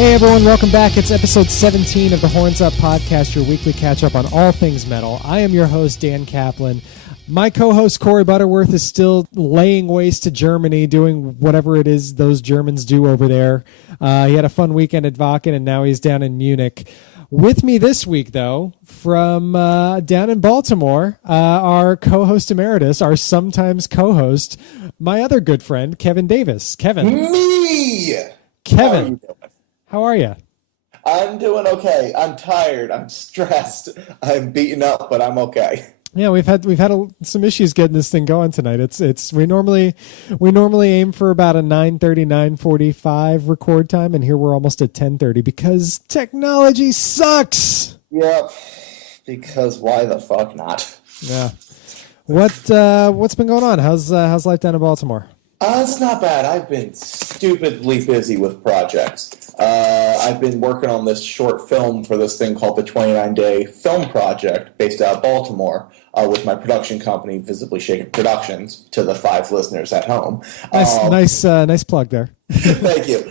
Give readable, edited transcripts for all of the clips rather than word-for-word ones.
Hey everyone, welcome back. It's episode 17 of the Horns Up Podcast, your weekly catch-up on all things metal. I am your host, Dan Kaplan. My co-host, Corey Butterworth, is still laying waste to Germany, doing whatever it is those Germans do over there. He had a fun weekend at Wacken, and now he's down in Munich. With me this week, though, from down in Baltimore, our co-host emeritus, our sometimes co-host, my other good friend, Kevin Davis. Kevin. Me! Kevin. How are you? I'm doing okay. I'm tired. I'm stressed. I'm beaten up, but I'm okay. Yeah, we've had some issues getting this thing going tonight. We normally aim for about a 9:30, 9:45 record time, and here we're almost at 10:30 because technology sucks. Yep. Because why the fuck not? Yeah. What's been going on? How's life down in Baltimore? It's not bad. I've been stupidly busy with projects. I've been working on this short film for this thing called the 29-Day Film Project based out of Baltimore with my production company, Visibly Shaken Productions, to the 5 listeners at home. Nice plug there. Thank you.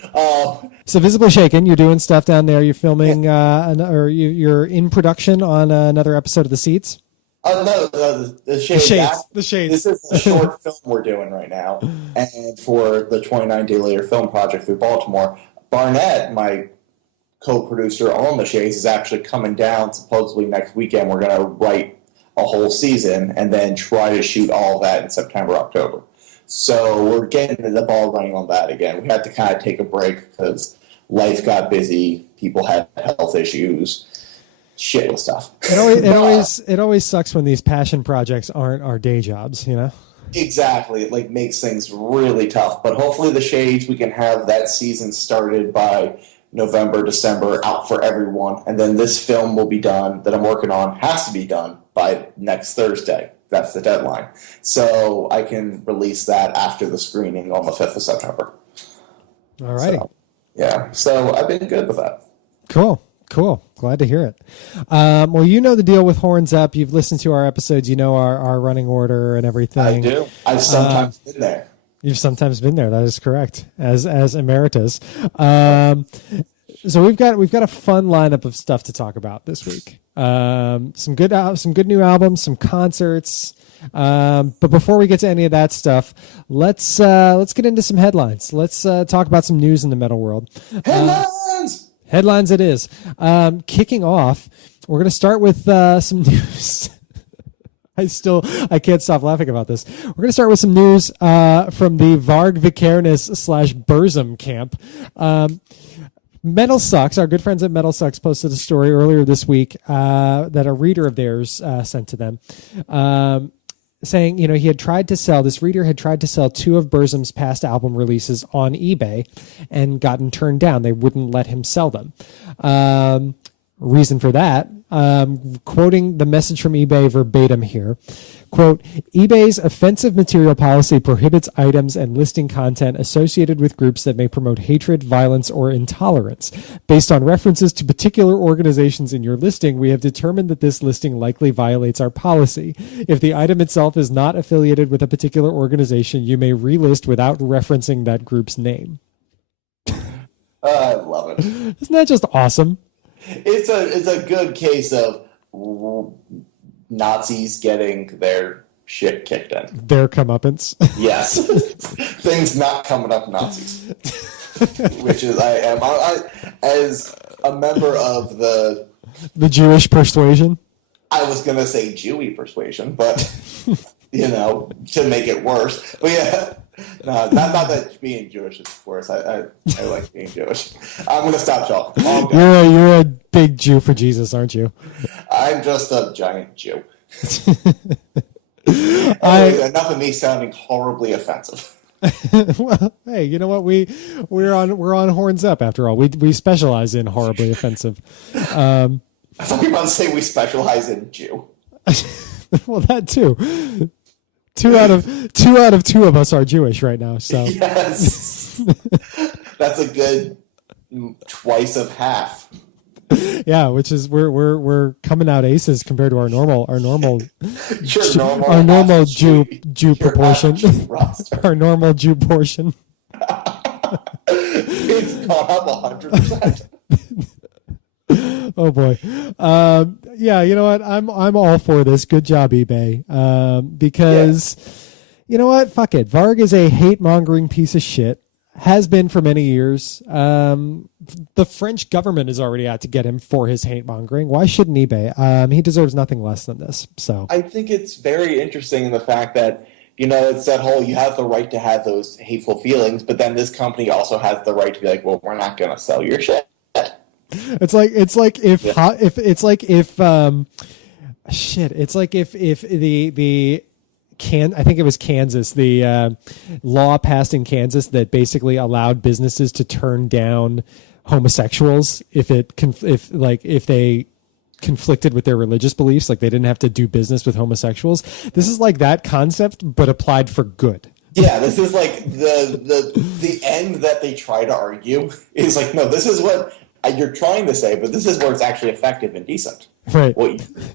So Visibly Shaken, you're doing stuff down there. You're filming, you're in production on another episode of The Seats. No, the Shades. The Shades. This is a short film we're doing right now. And for the 29-Day Later Film Project through Baltimore, Barnett, my co-producer on The Shades, is actually coming down supposedly next weekend. We're going to write a whole season and then try to shoot all of that in September, October. So we're getting the ball running on that again. We had to kind of take a break because life got busy. People had health issues. Shit with stuff. It always sucks when these passion projects aren't our day jobs, you know? Exactly. It makes things really tough. But hopefully the Shades, we can have that season started by November, December, out for everyone. And then this film will be done, that I'm working on, has to be done by next Thursday. That's the deadline. So I can release that after the screening on the 5th of September. All righty. So, yeah. So I've been good with that. Cool. Glad to hear it. Well, you know the deal with Horns Up. You've listened to our episodes. You know our running order and everything. I do. I've sometimes been there. You've sometimes been there. That is correct. As emeritus. So we've got a fun lineup of stuff to talk about this week. Some good new albums, some concerts. But before we get to any of that stuff, let's get into some headlines. Let's talk about some news in the metal world. Headlines it is. Kicking off, we're going to start with some news. I can't stop laughing about this. We're going to start with some news from the Varg Vikernes / Burzum camp. Metal Sucks, our good friends at Metal Sucks, posted a story earlier this week that a reader of theirs sent to them. Saying, this reader had tried to sell 2 of Burzum's past album releases on eBay and gotten turned down. They wouldn't let him sell them. Reason for that, quoting the message from eBay verbatim here, quote, eBay's offensive material policy prohibits items and listing content associated with groups that may promote hatred, violence, or intolerance. Based on references to particular organizations in your listing, we have determined that this listing likely violates our policy. If the item itself is not affiliated with a particular organization, you may relist without referencing that group's name. I love it. Isn't that just awesome? It's a good case of Nazis getting their shit kicked in. Their comeuppance. Yes. Things not coming up Nazis. Which is, I as a member of the Jewish persuasion. I was going to say Jewy persuasion, but, to make it worse. But yeah, no, not that being Jewish is worse. I like being Jewish. I'm going to stop talking. You're a big Jew for Jesus, aren't you? I'm just a giant Jew. Enough of me sounding horribly offensive. Well, hey, you know what? We're on Horns Up after all. We specialize in horribly offensive. I thought you were about to say we specialize in Jew. Well, that too. Two out of two of us are Jewish right now. So yes, that's a good twice of half. Yeah, which is we're coming out aces compared to our normal Jew proportion. Our normal Jew portion. gone up 100%. Oh boy. Yeah, you know what? I'm all for this. Good job, eBay. Because you know what? Fuck it. Varg is a hate-mongering piece of shit. Has been for many years. The French government is already out to get him for his hate-mongering. Why shouldn't eBay? He deserves nothing less than this. So I think it's very interesting in the fact that, you know, it's that whole, you have the right to have those hateful feelings, but then this company also has the right to be like, well, we're not going to sell your shit. It's like if the I think it was Kansas, the law passed in Kansas that basically allowed businesses to turn down homosexuals if they conflicted with their religious beliefs, like they didn't have to do business with homosexuals. This is like that concept, but applied for good. Yeah, this is like the end that they try to argue is like, no, this is what you're trying to say, but this is where it's actually effective and decent. Right. What you're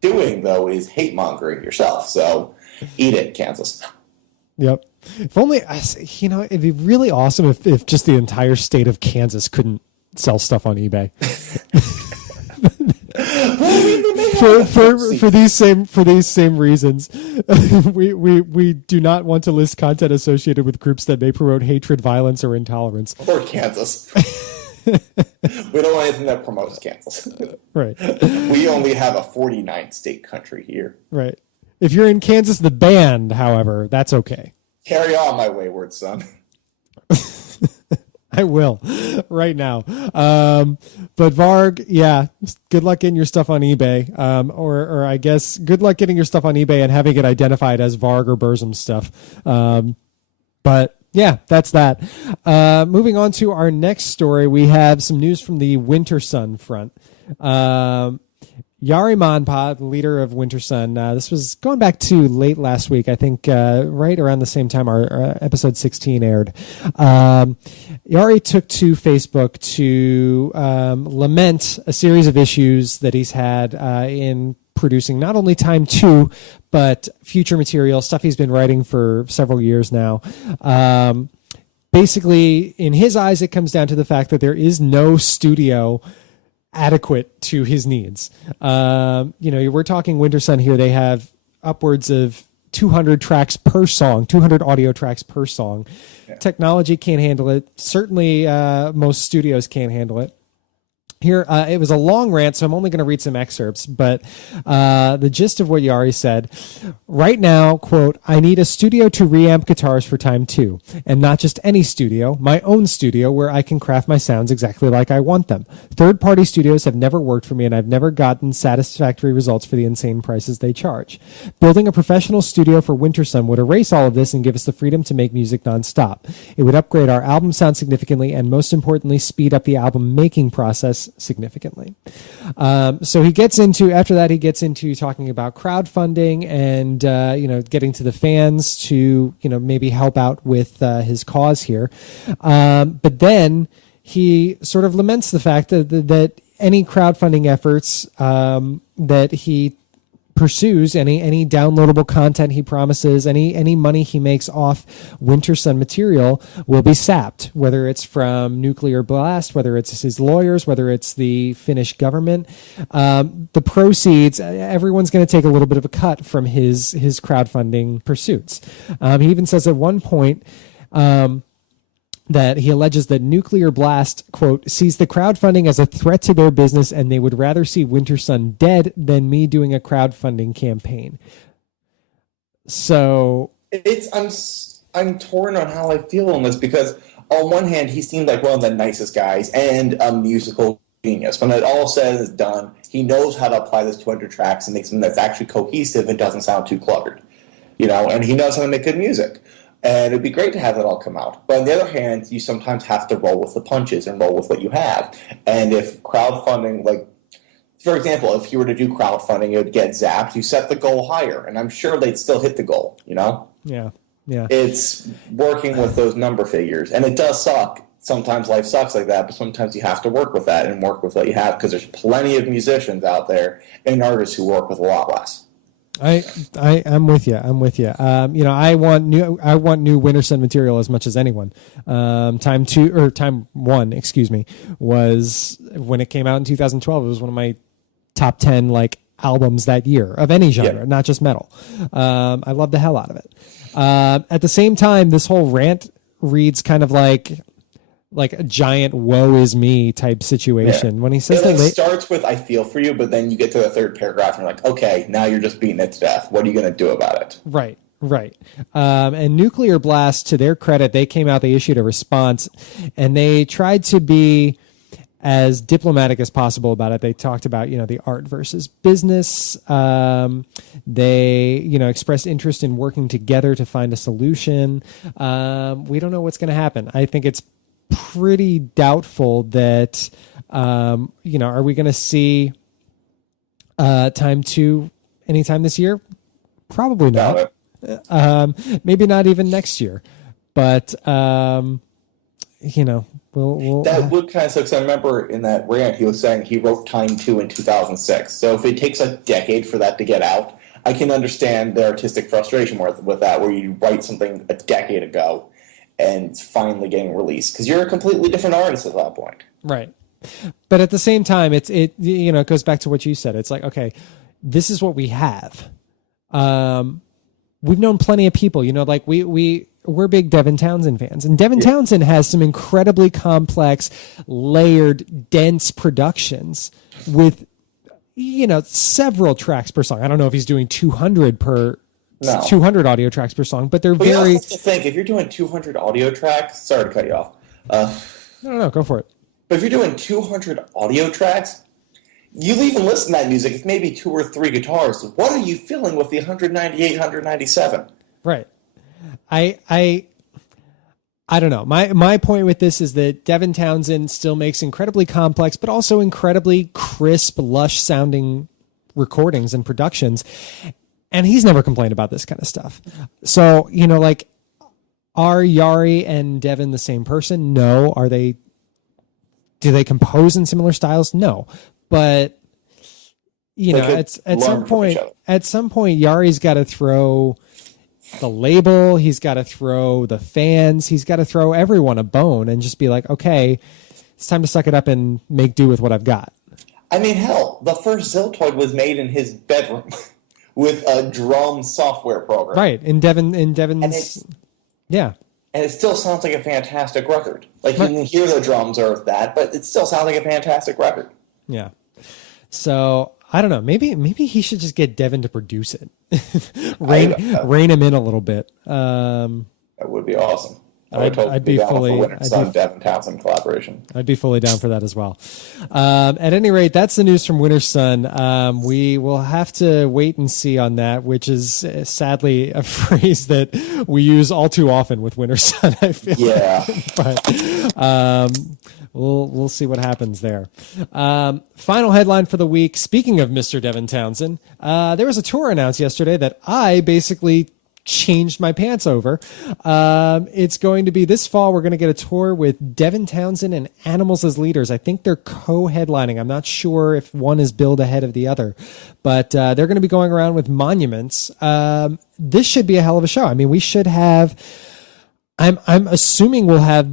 doing, though, is hate-mongering yourself, so eat it, Kansas. Yep. If only, you know, it'd be really awesome if just the entire state of Kansas couldn't sell stuff on eBay. for these same reasons, we do not want to list content associated with groups that may promote hatred, violence, or intolerance. Or Kansas. We don't want anything that promotes Kansas. Right. We only have a 49 state country here. Right. If you're in Kansas, the band, however, that's okay. Carry on, my wayward son. I will right now. But Varg, yeah, good luck getting your stuff on eBay. Or I guess good luck getting your stuff on eBay and having it identified as Varg or Burzum stuff. But yeah, that's that. Moving on to our next story, we have some news from the Winter Sun front. Yari Manpa, the leader of Winter Sun, this was going back to late last week, I think right around the same time our episode 16 aired. Yari took to Facebook to lament a series of issues that he's had in producing not only Time 2, but future material, stuff he's been writing for several years now. Basically, in his eyes, it comes down to the fact that there is no studio adequate to his needs. We're talking Winter Sun here. They have upwards of 200 tracks per song, 200 audio tracks per song. Yeah. Technology can't handle it. Certainly, most studios can't handle it. Here, it was a long rant, so I'm only going to read some excerpts, but the gist of what Yari said, right now, quote, I need a studio to reamp guitars for Time 2, and not just any studio, my own studio where I can craft my sounds exactly like I want them. Third-party studios have never worked for me, and I've never gotten satisfactory results for the insane prices they charge. Building a professional studio for Winter Sun would erase all of this and give us the freedom to make music nonstop. It would upgrade our album sound significantly, and most importantly, speed up the album making process significantly. So he gets into talking about crowdfunding and getting to the fans to maybe help out with his cause here, but then he sort of laments the fact that any crowdfunding efforts that he pursues, any downloadable content he promises, any money he makes off Winter Sun material will be sapped, whether it's from Nuclear Blast, whether it's his lawyers, whether it's the Finnish government. The proceeds, everyone's going to take a little bit of a cut from his crowdfunding pursuits. He even says at one point that he alleges that Nuclear Blast, quote, sees the crowdfunding as a threat to their business and they would rather see Winter Sun dead than me doing a crowdfunding campaign. So I'm torn on how I feel on this, because on one hand, he seemed like one of the nicest guys and a musical genius. When it all said and is done, he knows how to apply those 200 tracks and make something that's actually cohesive and doesn't sound too cluttered. And he knows how to make good music. And it'd be great to have it all come out. But on the other hand, you sometimes have to roll with the punches and roll with what you have. And if crowdfunding, like, for example, if you were to do crowdfunding, it would get zapped. You set the goal higher, and I'm sure they'd still hit the goal, Yeah. It's working with those number figures. And it does suck. Sometimes life sucks like that, but sometimes you have to work with that and work with what you have, because there's plenty of musicians out there and artists who work with a lot less. I'm with you. I'm with you. I want new Winter Sun material as much as anyone. Time one, excuse me, was when it came out in 2012. It was one of my top 10 like albums that year of any genre, not just metal. I love the hell out of it. At the same time, this whole rant reads kind of like a giant woe is me type situation when he says it starts with I feel for you, but then you get to the third paragraph and you're like, okay, now you're just beating it to death. What are you going to do about it? Right. And Nuclear Blast, to their credit, they came out, they issued a response, and they tried to be as diplomatic as possible about it. They talked about, the art versus business. They, expressed interest in working together to find a solution. We don't know what's going to happen. I think it's pretty doubtful that, are we going to see Time 2 anytime this year? Probably not. Maybe not even next year. But, we'll that would kind of suck. I remember in that rant, he was saying he wrote Time 2 in 2006. So if it takes a decade for that to get out, I can understand the artistic frustration with that, where you write something a decade ago and it's finally getting released because you're a completely different artist at that point. Right. But at the same time, it goes back to what you said. It's like, okay, this is what we have. We've known plenty of people, we're big Devin Townsend fans, and Devin Townsend has some incredibly complex, layered, dense productions with, several tracks per song. I don't know if he's doing 200 audio tracks per song, but they're very. You have to think, if you're doing 200 audio tracks, sorry to cut you off. No, go for it. But if you're doing 200 audio tracks, you even listen to that music. It's maybe 2 or 3 guitars. What are you feeling with the 198, 197? Right. I don't know. My point with this is that Devin Townsend still makes incredibly complex, but also incredibly crisp, lush sounding recordings and productions. And he's never complained about this kind of stuff. So, are Yari and Devin the same person? No. Do they compose in similar styles? No. But, at some point, Yari's got to throw the label, he's got to throw the fans, he's got to throw everyone a bone and just be like, okay, it's time to suck it up and make do with what I've got. I mean, hell, the first Ziltoid was made in his bedroom with a drum software program. Right, in Devin's... And it still sounds like a fantastic record. You can hear the drums or that, but it still sounds like a fantastic record. Yeah. So, I don't know. Maybe he should just get Devin to produce it. rein him in a little bit. That would be awesome. I'd be down for Winter Sun Devin Townsend collaboration. I'd be fully down for that as well. At any rate, that's the news from Winter Sun. We will have to wait and see on that, which is sadly a phrase that we use all too often with Winter Sun, I feel. Yeah. But we'll see what happens there. Final headline for the week. Speaking of Mr. Devin Townsend, there was a tour announced yesterday that I basically changed my pants over. It's going to be this fall. We're going to get a tour with Devin Townsend and Animals as leaders. I think they're co-headlining. I'm not sure if one is billed ahead of the other, but they're going to be going around with Monuments. This should be a hell of a show. I mean, we should have. I'm assuming we'll have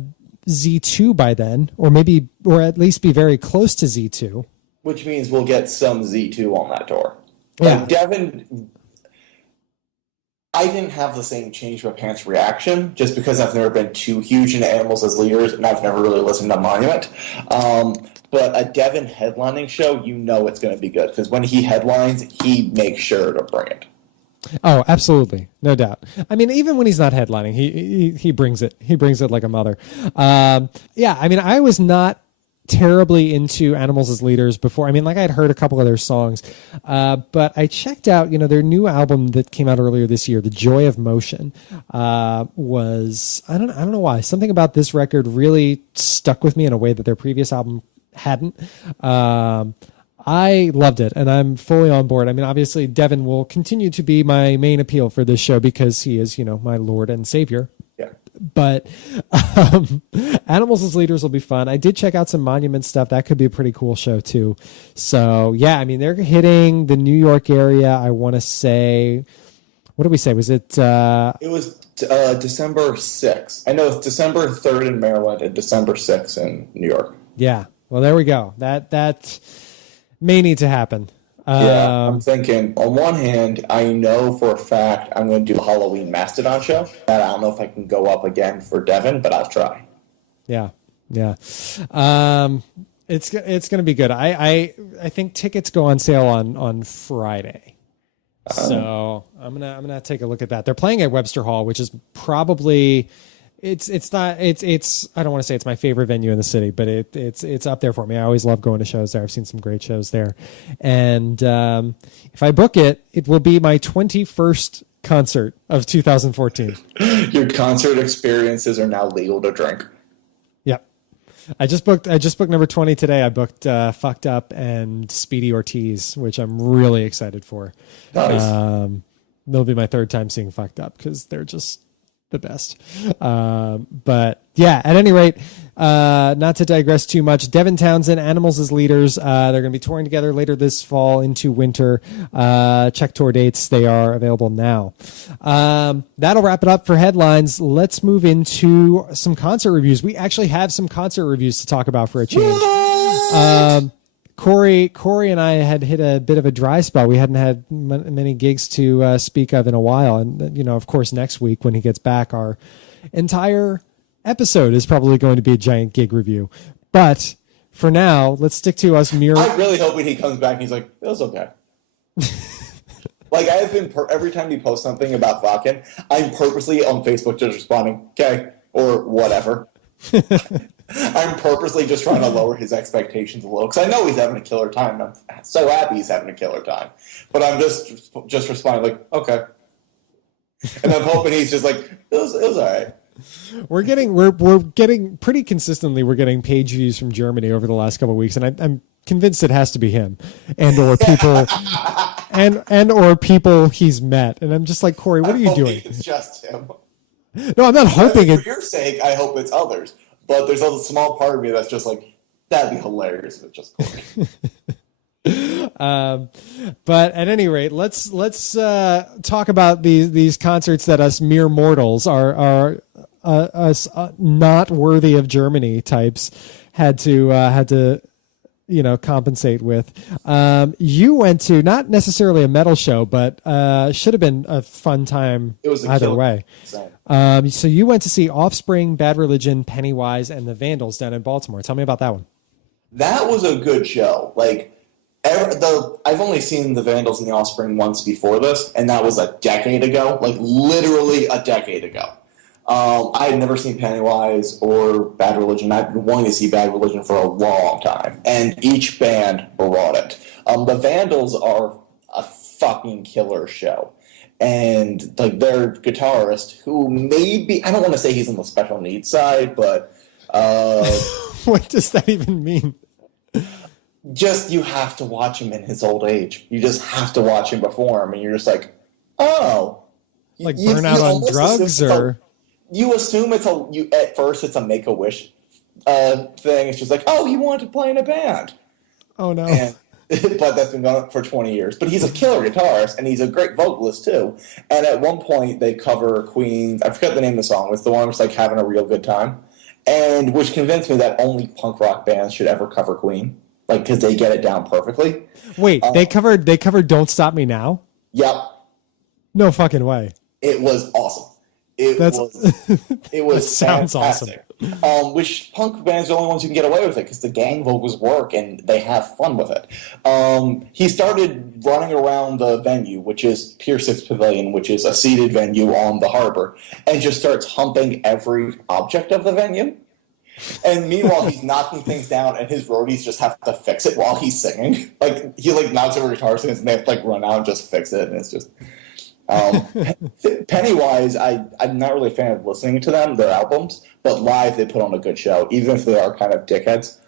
Z2 by then, or at least be very close to Z2. Which means we'll get some Z2 on that tour. Yeah. Devin. I didn't have the same change my pants reaction just because I've never been too huge into Animals as leaders and I've never really listened to Monument. But a Devin headlining show, it's going to be good because when he headlines, he makes sure to bring it. Oh, absolutely. No doubt. I mean, even when he's not headlining, he brings it. He brings it like a mother. I was not terribly into Animals as leaders before. I mean, I'd heard a couple of their songs, but I checked out, their new album that came out earlier this year, The Joy of Motion, was, I don't know why, something about this record really stuck with me in a way that their previous album hadn't. I loved it, and I'm fully on board. I mean, obviously, Devin will continue to be my main appeal for this show because he is, my Lord and Savior. Yeah. But Animals as Leaders will be fun. I did check out some Monument stuff. That could be a pretty cool show too. So yeah, I mean, they're hitting the New York area. I want to say, what did we say? Was it? It was December 6th. I know it's December 3rd in Maryland and December 6th in New York. Yeah. Well, there we go. That may need to happen. Yeah, I'm thinking, on one hand, I know for a fact I'm going to do a Halloween Mastodon show. I don't know if I can go up again for Devin, but I'll try. Yeah. It's going to be good. I think tickets go on sale on Friday. So I'm gonna take a look at that. They're playing at Webster Hall, which is probably it's not I don't want to say it's my favorite venue in the city, but it's up there for me. I always love going to shows there. I've seen some great shows there, and if I book it, it will be my 21st concert of 2014. Your concert experiences are now legal to drink. Yep. I just booked number 20 today. I booked Fucked Up and Speedy Ortiz, which I'm really excited for. Nice. That'll be my third time seeing Fucked Up because they're just the best. But yeah, at any rate, not to digress too much, Devin Townsend, Animals as Leaders, they're going to be touring together later this fall into winter. Check tour dates. They are available now. That'll wrap it up for headlines. Let's move into some concert reviews. We actually have some concert reviews to talk about for a change. Corey and I had hit a bit of a dry spell. We hadn't had many gigs to speak of in a while. And, of course, next week when he gets back, our entire episode is probably going to be a giant gig review. But for now, let's stick to us mere... I really hope when he comes back, he's like, it was okay. Like, I've been, every time he posts something about Vakken, I'm purposely on Facebook just responding, okay, or whatever. I'm purposely just trying to lower his expectations a little because I know he's having a killer time. I'm so happy he's having a killer time, but I'm just responding like, okay, and I'm hoping he's just like, it was all right. We're getting pretty consistently. We're getting page views from Germany over the last couple of weeks, and I'm convinced it has to be him and or people and or people he's met. And I'm just like, Corey, what are you doing? It's just him. No, I'm not hoping it. For your sake, I hope it's others. But there's a small part of me that's just like, that'd be hilarious if it's just Corey. But at any rate, let's talk about these concerts that us mere mortals are us not worthy of Germany types had to compensate with. You went to not necessarily a metal show, but should have been a fun time. It was either way. So you went to see Offspring, Bad Religion, Pennywise, and the Vandals down in Baltimore. Tell me about that one. That was a good show. Like, I've only seen the Vandals and the Offspring once before this, and that was a decade ago. Like, literally a decade ago. I had never seen Pennywise or Bad Religion. I've been wanting to see Bad Religion for a long time, and each band brought it. The Vandals are a fucking killer show. And like their guitarist, who maybe, I don't want to say he's on the special needs side, but what does that even mean? Just you have to watch him in his old age. You just have to watch him perform, and you're just like, oh, like burnout on drugs, or you assume at first it's a Make-A-Wish thing. It's just like, oh, he wanted to play in a band. Oh no. But that's been going on for 20 years. But he's a killer guitarist, and he's a great vocalist, too. And at one point, they cover Queen's... I forgot the name of the song. It's the one that's like having a real good time. And which convinced me that only punk rock bands should ever cover Queen. Like, because they get it down perfectly. Wait, they covered Don't Stop Me Now? Yep. No fucking way. It was awesome. It was sounds fantastic. Awesome. Which punk bands are the only ones who can get away with it because the gang vocals work and they have fun with it. He started running around the venue, which is Pier 6 Pavilion, which is a seated venue on the harbor, and just starts humping every object of the venue. And meanwhile, he's knocking things down, and his roadies just have to fix it while he's singing. Like he knocks over guitar stands, and they have to run out and just fix it, and it's just. Pennywise, I'm not really a fan of listening to them, their albums, but live they put on a good show, even if they are kind of dickheads.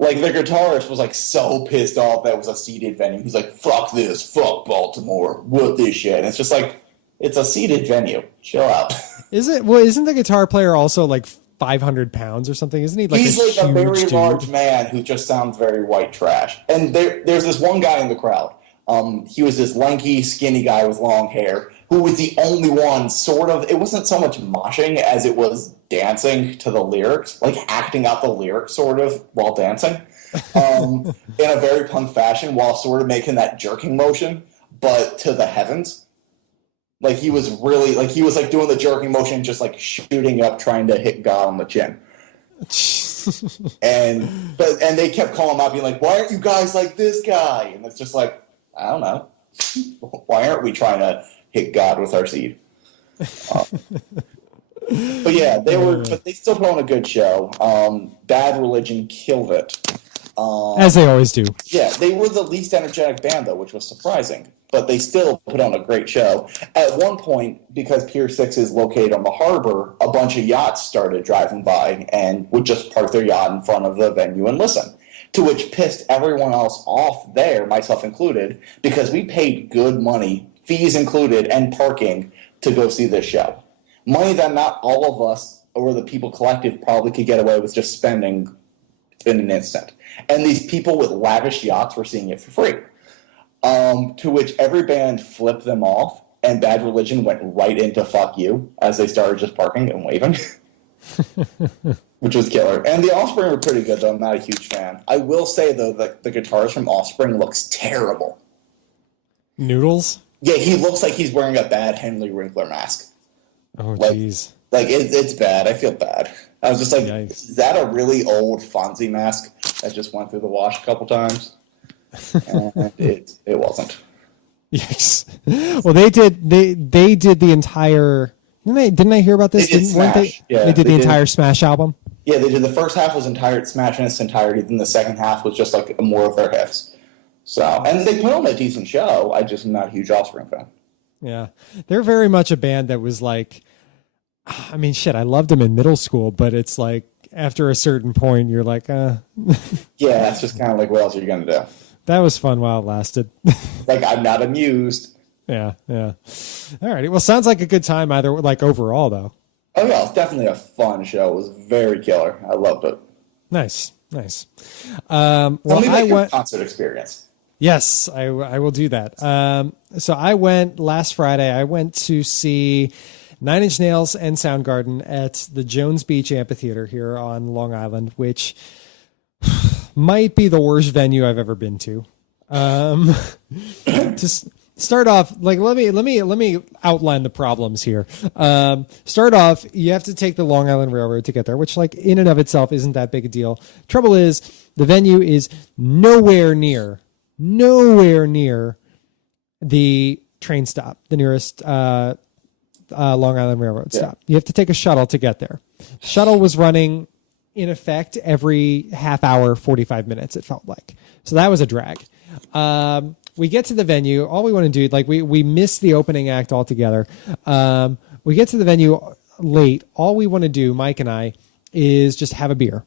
Like, their guitarist was, so pissed off that it was a seated venue. He's like, fuck this, fuck Baltimore, what this shit. And it's just like, It's a seated venue. Chill out. Isn't the guitar player also like 500 pounds or something? Isn't he like He's like a very dude? large man who just sounds very white trash. And there's this one guy in the crowd. He was this lanky, skinny guy with long hair who was the only one sort of, it wasn't so much moshing as it was dancing to the lyrics, like acting out the lyrics sort of while dancing in a very punk fashion while sort of making that jerking motion, but to the heavens. Like he was really, like he was like doing the jerking motion, just like shooting up, trying to hit God on the chin. and they kept calling him out, being like, "Why aren't you guys like this guy?" And it's just like, I don't know. Why aren't we trying to hit God with our seed? But yeah, but they still put on a good show. Bad Religion killed it. As they always do. Yeah, they were the least energetic band though, which was surprising. But they still put on a great show. At one point, because Pier 6 is located on the harbor, a bunch of yachts started driving by and would just park their yacht in front of the venue and listen. To which pissed everyone else off there, myself included, because we paid good money, fees included, and parking to go see this show. Money that not all of us or the people collective probably could get away with just spending in an instant. And these people with lavish yachts were seeing it for free. To which every band flipped them off, and Bad Religion went right into "fuck you" as they started just parking and waving, which was killer. And the Offspring were pretty good, though. I'm not a huge fan. I will say, though, that the guitarist from Offspring looks terrible. Noodles? Yeah, he looks like he's wearing a bad Henry Winkler mask. Oh, jeez. It's bad. I feel bad. I was just like, Yikes. Is that a really old Fonzie mask that just went through the wash a couple times? And it wasn't. Yes. Well, they did the entire. Didn't I hear about this? They did Smash. They did the entire Smash album. Yeah, they did. The first half was entire Smash in its entirety. Then the second half was just like more of their hits. So, and they put on a decent show. I just am not a huge Offspring fan. Yeah, they're very much a band that was like, I mean, shit. I loved them in middle school, but it's like after a certain point, you're like, Yeah, it's just kind of like, what else are you gonna do? That was fun while it lasted. Like, I'm not amused. Yeah. All right. Well, sounds like a good time either, like overall, though. Oh, yeah, it's definitely a fun show. It was very killer. I loved it. Nice. Well, I went concert experience. Yes, I will do that. So I went last Friday. I went to see Nine Inch Nails and Soundgarden at the Jones Beach Amphitheater here on Long Island, which might be the worst venue I've ever been to. To start off, like let me outline the problems here. Start off, you have to take the Long Island Railroad to get there, which like in and of itself isn't that big a deal. Trouble is, the venue is nowhere near the train stop, the nearest Long Island Railroad stop. You have to take a shuttle to get there. Shuttle was running in effect every half hour, 45 minutes, it felt like. So that was a drag. We get to the venue. All we want to do, like we miss the opening act altogether. We get to the venue late. All we want to do, Mike and I, is just have a beer.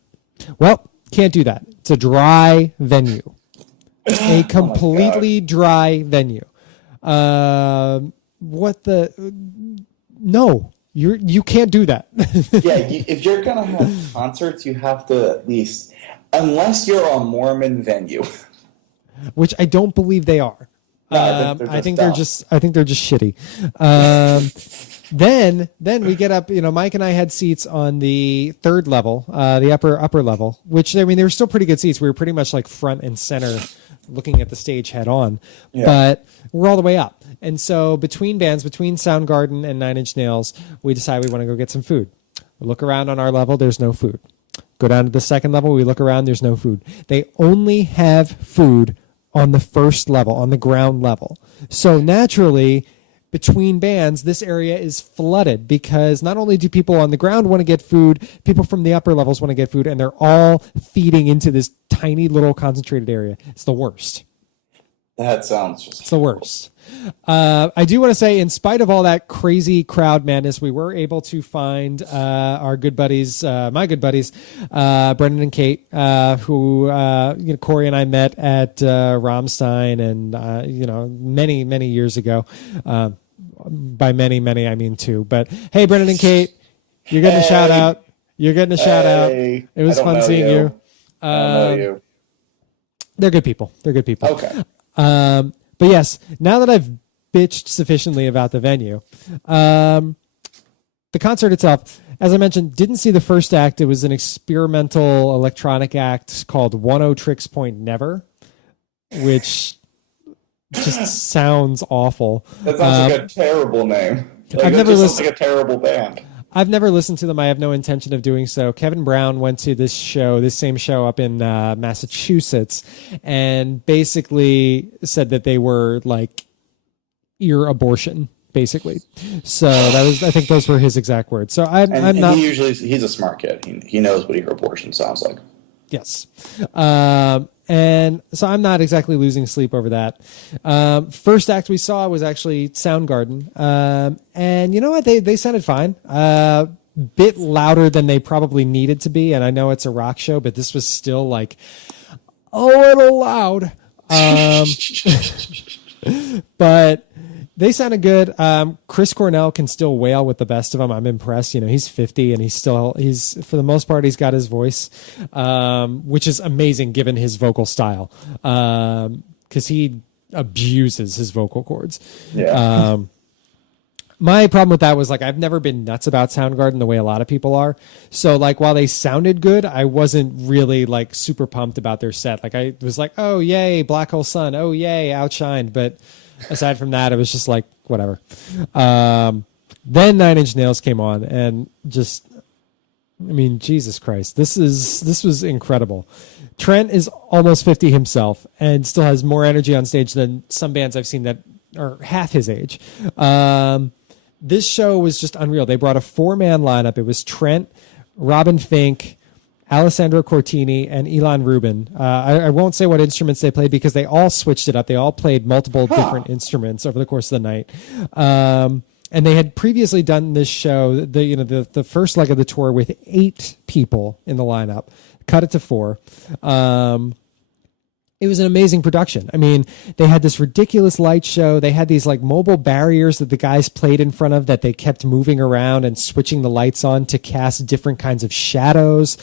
Well, can't do that. It's a dry venue. A completely dry venue. No, you can't do that. Yeah, if you're going to have concerts, you have to at least, unless you're a Mormon venue. Which I don't believe they are. I think they're just shitty. Then we get up, Mike and I had seats on the third level, the upper level, which, I mean, they were still pretty good seats. We were pretty much like front and center looking at the stage head on, but we're all the way up. And so between bands, between Soundgarden and Nine Inch Nails, we decide we want to go get some food. We look around on our level, there's no food. Go down to the second level, we look around, there's no food. They only have food on the first level, on the ground level. So naturally, between bands, this area is flooded because not only do people on the ground want to get food, people from the upper levels want to get food, and they're all feeding into this tiny little concentrated area. It's the worst. That sounds just... It's the worst. I do want to say, in spite of all that crazy crowd madness, we were able to find our good buddies, my good buddies, Brendan and Kate, who Corey and I met at Rammstein and many years ago. By many, many, I mean two. But hey, Brendan and Kate, you're getting a shout out. You're getting a shout out. It was fun seeing you. I don't know you. They're good people. Okay. But yes, now that I've bitched sufficiently about the venue, the concert itself, as I mentioned, didn't see the first act. It was an experimental electronic act called 10 Tricks Point Never, which just sounds awful. That sounds like a terrible name. I've never listened. Sounds like a terrible band. I've never listened to them. I have no intention of doing so. Kevin Brown went to this same show up in Massachusetts, and basically said that they were like ear abortion, basically. So I think those were his exact words. So I'm not. He's a smart kid. He knows what ear abortion sounds like. Yes. And so I'm not exactly losing sleep over that. First act we saw was actually Soundgarden. And you know what? They sounded fine. Bit louder than they probably needed to be. And I know it's a rock show, but this was still like a little loud. But they sounded good. Chris Cornell can still wail with the best of them. I'm impressed. He's 50 and he's for the most part, he's got his voice, which is amazing given his vocal style. Cause he abuses his vocal cords. Yeah. My problem with that was like, I've never been nuts about Soundgarden the way a lot of people are. So like, while they sounded good, I wasn't really like super pumped about their set. Like I was like, oh yay, Black Hole Sun. Oh yay, Outshined. But aside from that, it was just like, whatever. Then Nine Inch Nails came on and just, I mean, Jesus Christ, this was incredible. Trent is almost 50 himself and still has more energy on stage than some bands I've seen that are half his age. This show was just unreal. They brought a 4-man lineup. It was Trent, Robin Fink, Alessandro Cortini, and Elon Rubin. I won't say what instruments they played because they all switched it up. They all played multiple different instruments over the course of the night. And they had previously done this show, the first leg of the tour, with 8 people in the lineup, cut it to 4. It was an amazing production. I mean, they had this ridiculous light show. They had these like mobile barriers that the guys played in front of that they kept moving around and switching the lights on to cast different kinds of shadows.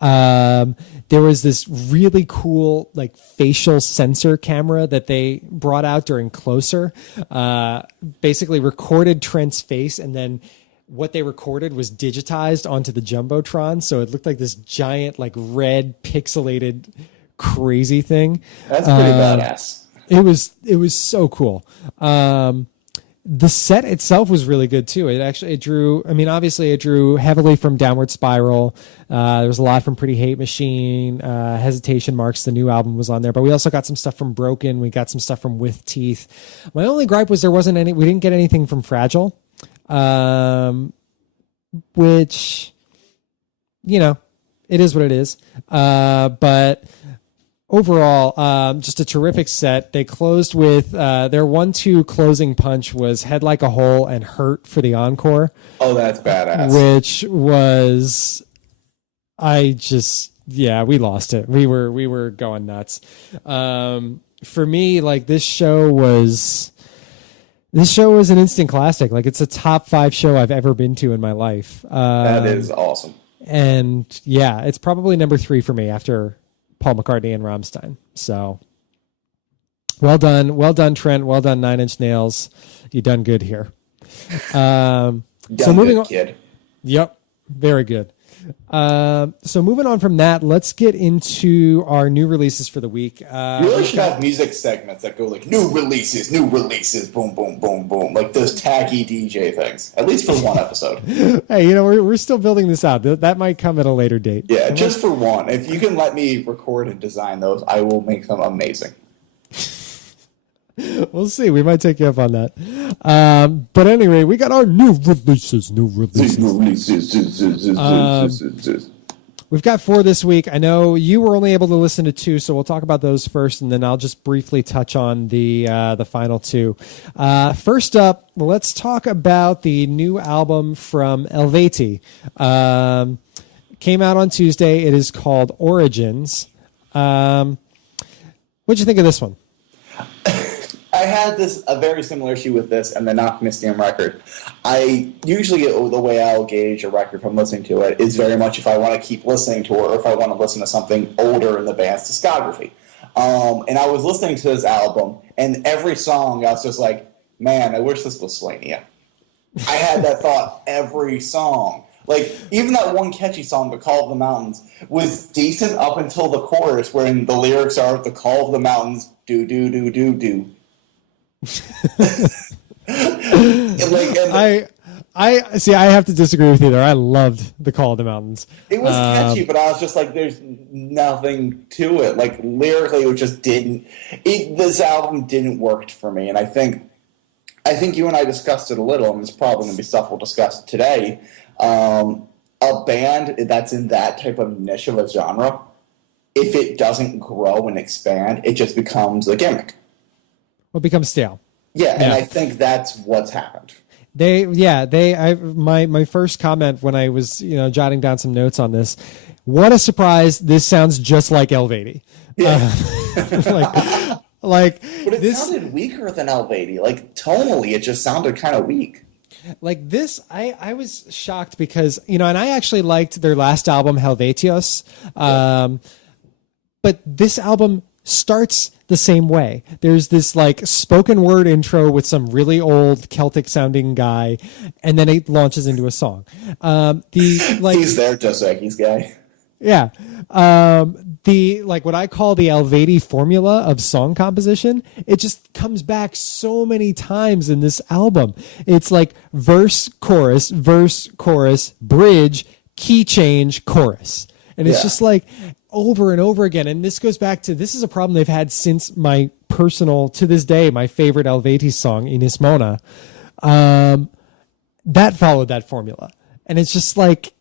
There was this really cool like facial sensor camera that they brought out during Closer. Basically recorded Trent's face, and then what they recorded was digitized onto the Jumbotron. So it looked like this giant like red pixelated crazy thing. That's pretty badass. It was so cool. The set itself was really good too. It drew heavily from Downward Spiral. There was a lot from Pretty Hate Machine, Hesitation Marks, the new album was on there, but we also got some stuff from Broken. We got some stuff from With Teeth. My only gripe was we didn't get anything from Fragile, which, it is what it is. But overall, just a terrific set. They closed with their 1-2 closing punch was Head Like a Hole and Hurt for the encore. Oh, that's badass. Which was, we lost it. We were going nuts. For me, like this show was an instant classic. Like it's a top 5 show I've ever been to in my life. That is awesome. And yeah, it's probably number 3 for me after Paul McCartney and Rammstein. So well done, Trent. Well done, Nine Inch Nails. You done good here. So moving on, kid. Yep, very good. So moving on from that, let's get into our new releases for the week. You really should have music segments that go like new releases, boom, boom, boom, boom, like those taggy DJ things. At least for one episode. Hey, we're still building this out. That might come at a later date. Yeah, just for one. If you can let me record and design those, I will make them amazing. We'll see. We might take you up on that. But anyway, we got our new releases. We've got 4 this week. I know you were only able to listen to 2, so we'll talk about those first, and then I'll just briefly touch on the final 2. First up, let's talk about the new album from Eluveitie. Came out on Tuesday. It is called Origins. What'd you think of this one? I had a very similar issue with this and the Nachtmystium record. I usually, the way I'll gauge a record from listening to it is very much if I want to keep listening to it or if I want to listen to something older in the band's discography. And I was listening to this album, and every song I was just like, man, I wish this was Slania. I had that thought every song. Like, even that one catchy song, The Call of the Mountains, was decent up until the chorus, when the lyrics are, The Call of the Mountains, do, do, do, do, do. I see. I have to disagree with you there. I loved The Call of the Mountains. It was catchy, but I was just like, there's nothing to it. Like, lyrically, it just didn't. This album didn't work for me, and I think you and I discussed it a little, and it's probably going to be stuff we'll discuss today. A band that's in that type of niche of a genre, if it doesn't grow and expand, it just becomes a gimmick. Well, it becomes stale. Yeah, and I think that's what's happened. My first comment when I was, jotting down some notes on this, what a surprise. This sounds just like Eluveitie. Yeah. But it sounded weaker than Eluveitie. Like, tonally, it just sounded kind of weak. Like this, I was shocked because, and I actually liked their last album, Helvetios. But this album starts the same way. There's this like spoken word intro with some really old Celtic sounding guy, and then it launches into a song. He's there just like he's guy. Yeah. What I call the Eluveitie formula of song composition, it just comes back so many times in this album. It's like verse, chorus, bridge, key change, chorus. And it's just like over and over again. And this goes back to, this is a problem they've had since my personal, to this day, my favorite Eluveitie song, Inis Mona. That followed that formula. And it's just like,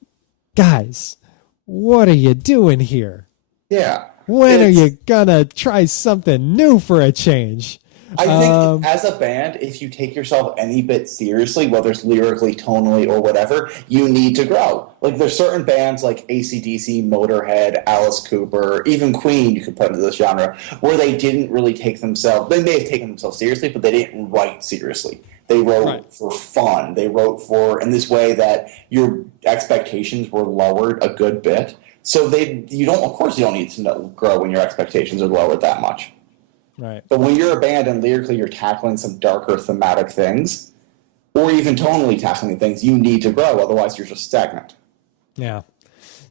guys, what are you doing here? Yeah. When are you gonna try something new for a change? I think as a band, if you take yourself any bit seriously, whether it's lyrically, tonally, or whatever, you need to grow. Like, there's certain bands like AC/DC, Motorhead, Alice Cooper, even Queen, you could put into this genre, where they didn't really take themselves, they may have taken themselves seriously, but they didn't write seriously. They wrote for fun. They wrote for, in this way that your expectations were lowered a good bit. So you don't need to grow when your expectations are lowered that much. Right. But when you're a band and lyrically you're tackling some darker thematic things, or even tonally tackling things, you need to grow. Otherwise, you're just stagnant. Yeah.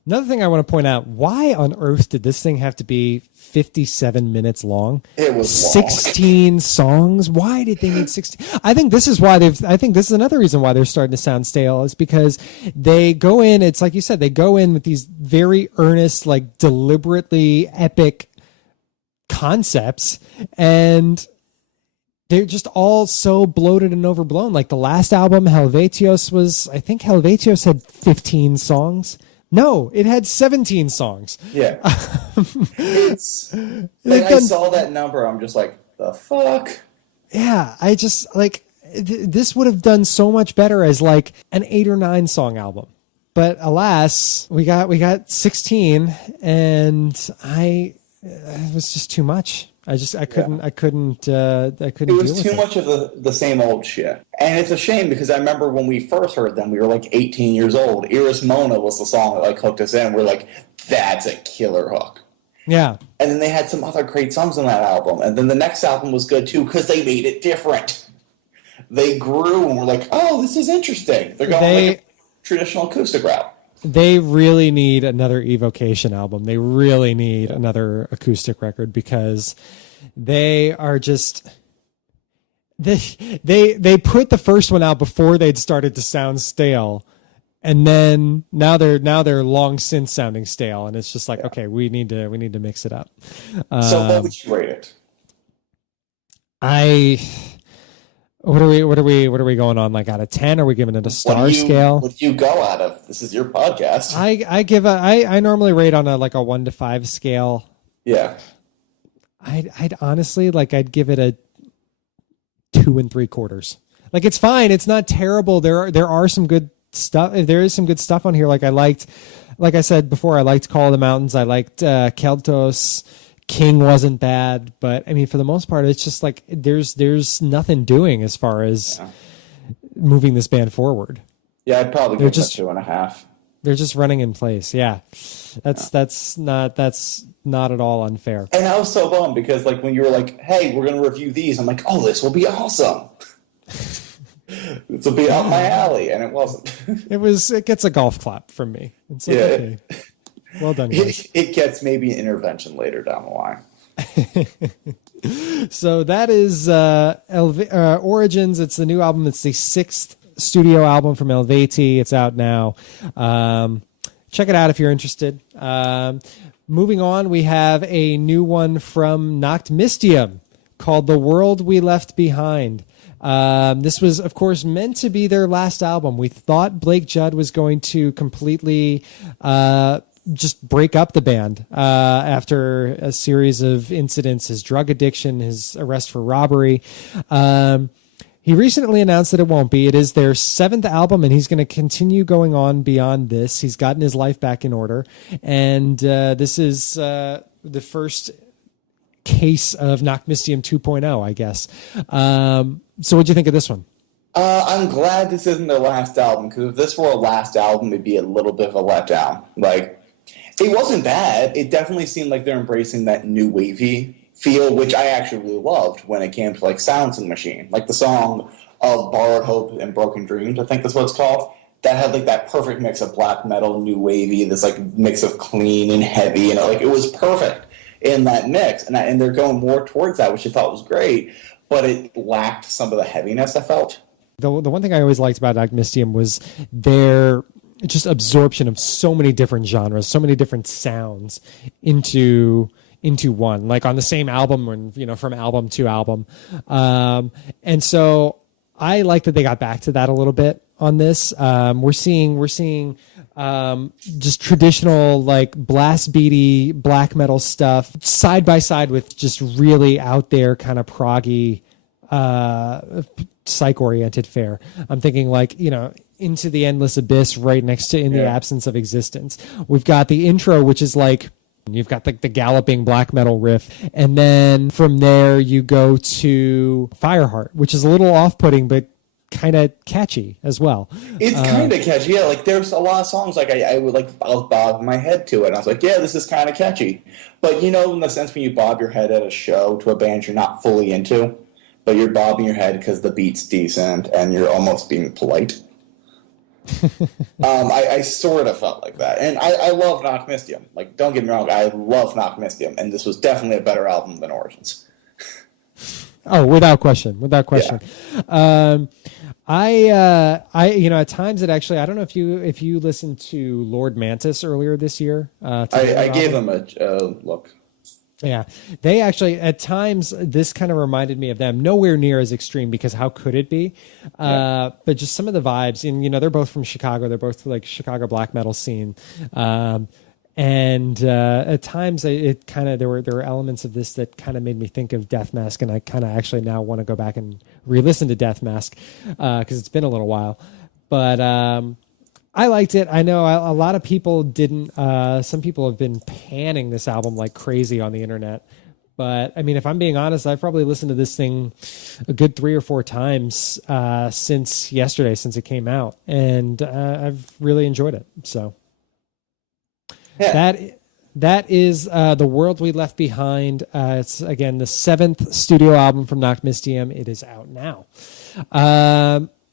Another thing I want to point out, why on earth did this thing have to be 57 minutes long? It was 16 songs. Why did they need 16? I think this is another reason why they're starting to sound stale, is because they go in, it's like you said, they go in with these very earnest, like deliberately epic concepts, and they're just all so bloated and overblown. Like the last album, Helvetios had 15 songs. No, it had 17 songs. Yeah. It's like, I saw that number, I'm just like, the fuck? Yeah, I just like this would have done so much better as like an 8 or 9 song album. But alas, we got 16, and it was just too much. I couldn't deal with it. It was too much of the same old shit. And it's a shame, because I remember when we first heard them, we were like 18 years old. Iris Mona was the song that like hooked us in. We're like, that's a killer hook. Yeah. And then they had some other great songs on that album. And then the next album was good too, because they made it different. They grew, and we're like, oh, this is interesting. They're going like a traditional acoustic route. They really need another Evocation album. They really need another acoustic record, because they are just they put the first one out before they'd started to sound stale, and then now they're long since sounding stale, and it's just like, okay, we need to mix it up. So what would you rate it? What are we going on, like out of 10? Are we giving it a star scale? What do you go out of? This is your podcast. I normally rate on a 1 to 5 scale. Yeah. I'd honestly I'd give it a 2 3/4. Like, it's fine. It's not terrible. There are some good stuff. There is some good stuff on here. Like I said before, I liked Call of the Mountains. I liked Keltos, King wasn't bad, but I mean, for the most part, it's just like there's nothing doing as far as moving this band forward. Yeah, I'd probably give them a 2.5. They're just running in place. Yeah, that's not at all unfair. And I was so bummed because like when you were like, "Hey, we're going to review these," I'm like, "Oh, this will be awesome. This will be up my alley," and it wasn't. It gets a golf clap from me. It's like, okay. Well done, guys. It gets maybe an intervention later down the line. So that is Origins. It's the new album. It's the 6th studio album from Eluveitie. It's out now. Check it out if you're interested. Moving on, we have a new one from Nachtmystium called The World We Left Behind. This was, of course, meant to be their last album. We thought Blake Judd was going to completely just break up the band after a series of incidents, his drug addiction, his arrest for robbery. He recently announced that it won't be. It is their 7th album, and he's going to continue going on beyond this. He's gotten his life back in order, and this is the first case of Nachtmystium 2.0, I guess. So what'd you think of this one? I'm glad this isn't their last album, because if this were a last album, it'd be a little bit of a letdown. Like, it wasn't bad. It definitely seemed like they're embracing that new wavy feel, which I actually really loved when it came to like Sounds and Machine. Like the song of Borrowed Hope and Broken Dreams, I think that's what it's called. That had like that perfect mix of black metal, new wavy, this like mix of clean and heavy, and like it was perfect in that mix. And they're going more towards that, which I thought was great, but it lacked some of the heaviness I felt. The one thing I always liked about Nachtmystium was their just absorption of so many different genres, so many different sounds into one, like on the same album, and from album to album. And so I like that they got back to that a little bit on this. We're seeing just traditional like blast beaty black metal stuff side by side with just really out there kind of proggy psych-oriented fare. I'm thinking like, Into the Endless Abyss right next to In the Absence of Existence. We've got the intro, which is like, you've got the galloping black metal riff, and then from there you go to Fireheart, which is a little off-putting, but kind of catchy as well. It's kind of catchy, yeah. Like there's a lot of songs like I would like I'll bob my head to it. And I was like, yeah, this is kind of catchy. But in the sense when you bob your head at a show to a band you're not fully into, but you're bobbing your head because the beat's decent and you're almost being polite. I sort of felt like that, and I love Nachtmystium. Like, don't get me wrong, I love Nachtmystium, and this was definitely a better album than Origins. Oh, without question. Yeah. I at times it actually, I don't know if you listened to Lord Mantis earlier this year. I gave them a look. Yeah, they actually, at times, this kind of reminded me of them. Nowhere near as extreme, because how could it be? But just some of the vibes, and they're both from Chicago. They're both like Chicago black metal scene, and at times it kind of there were elements of this that kind of made me think of Death Mask, and I kind of actually now want to go back and re-listen to Death Mask because it's been a little while, but. I liked it. I know a lot of people didn't. Some people have been panning this album like crazy on the internet. But, I mean, if I'm being honest, I've probably listened to this thing a good 3 or 4 times since yesterday, since it came out. And I've really enjoyed it. So that is The World We Left Behind. It's, again, the 7th studio album from Nachtmystium. It is out now.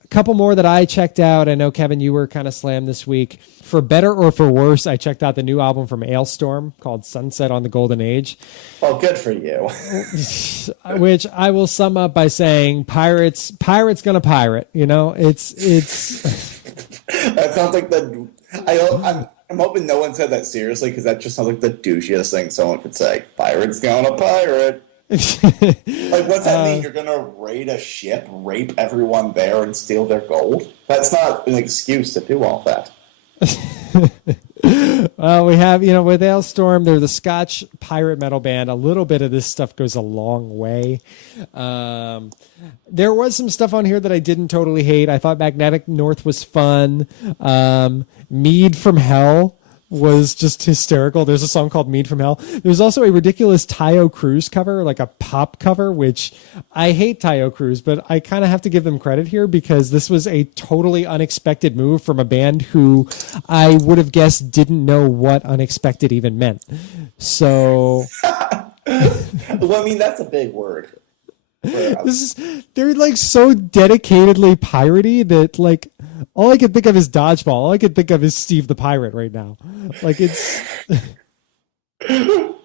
Couple more that I checked out. I know, Kevin, you were kind of slammed this week. For better or for worse, I checked out the new album from Ailstorm called Sunset on the Golden Age. Oh, good for you. Which I will sum up by saying pirates gonna pirate. It's that sounds like I'm hoping no one said that seriously, because that just sounds like the douchiest thing someone could say. Pirates gonna pirate. Like, what's that mean? You're gonna raid a ship, rape everyone there, and steal their gold? That's not an excuse to do all that. Well, we have, with Ailstorm, they're the Scotch pirate metal band. A little bit of this stuff goes a long way. There was some stuff on here that I didn't totally hate. I thought Magnetic North was fun. Mead from Hell was just hysterical. There's a song called Mead from Hell. There's also a ridiculous Tayo Cruz cover, like a pop cover, which I hate Tayo Cruz, but I kind of have to give them credit here because this was a totally unexpected move from a band who I would have guessed didn't know what unexpected even meant. So... Well, I mean, that's a big word. They're like so dedicatedly piratey that like all I can think of is Dodgeball. All I can think of is Steve the Pirate right now. Like it's oh,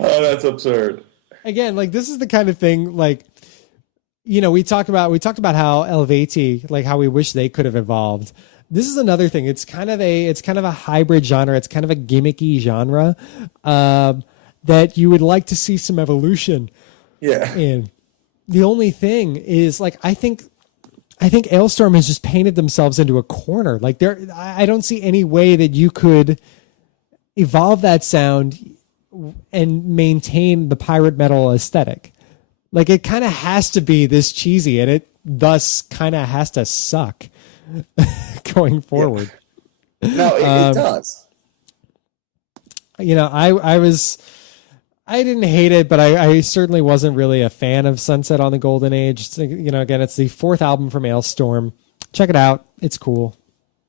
that's absurd. Again, like this is the kind of thing like we talked about how Eluveitie, like how we wish they could have evolved. This is another thing. It's kind of a hybrid genre. It's kind of a gimmicky genre that you would like to see some evolution. Yeah. And the only thing is like I think Ailstorm has just painted themselves into a corner. Like I don't see any way that you could evolve that sound and maintain the pirate metal aesthetic. Like it kind of has to be this cheesy and it thus kind of has to suck going forward. Yeah. No, it does. I didn't hate it, but I certainly wasn't really a fan of Sunset on the Golden Age. It's, again, it's the 4th album from Ailstorm. Check it out. It's cool,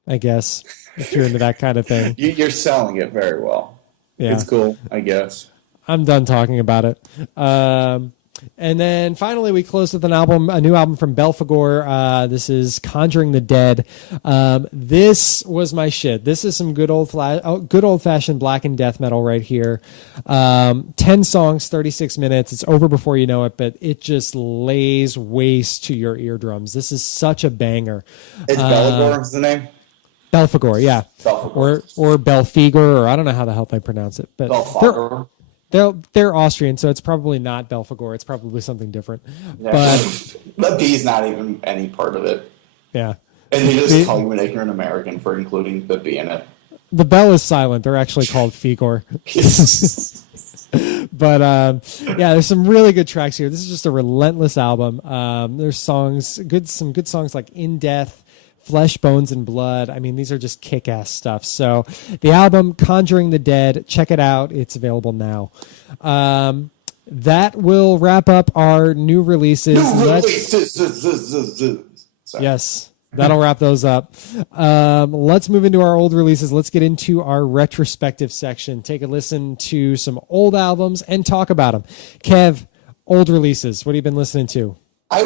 I guess, if you're into that kind of thing. You're selling it very well. Yeah. It's cool, I guess. I'm done talking about it. And then finally, we closed with a new album from Belphegor. This is Conjuring the Dead. This was my shit. This is some good old fashioned black and death metal right here. 10 songs, 36 minutes. It's over before you know it, but it just lays waste to your eardrums. This is such a banger. Is Belphegor is the name? Belphegor, yeah. Belphegor. Or Belphegor, or I don't know how the hell they pronounce it, but Belphegor. They're Austrian, so it's probably not Belphegor. It's probably something different. Yeah, but the B is not even any part of it. Yeah. And they just call you an ignorant American for including the B in it. The bell is silent. They're actually called Fegor. But yeah, there's some really good tracks here. This is just a relentless album. There's some good songs like In Death, Flesh, Bones, and Blood. I mean, these are just kick-ass stuff. So the album, Conjuring the Dead, check it out. It's available now. That will wrap up our new releases. Yes, that'll wrap those up. Let's move into our old releases. Let's get into our retrospective section. Take a listen to some old albums and talk about them. Kev, old releases. What have you been listening to? I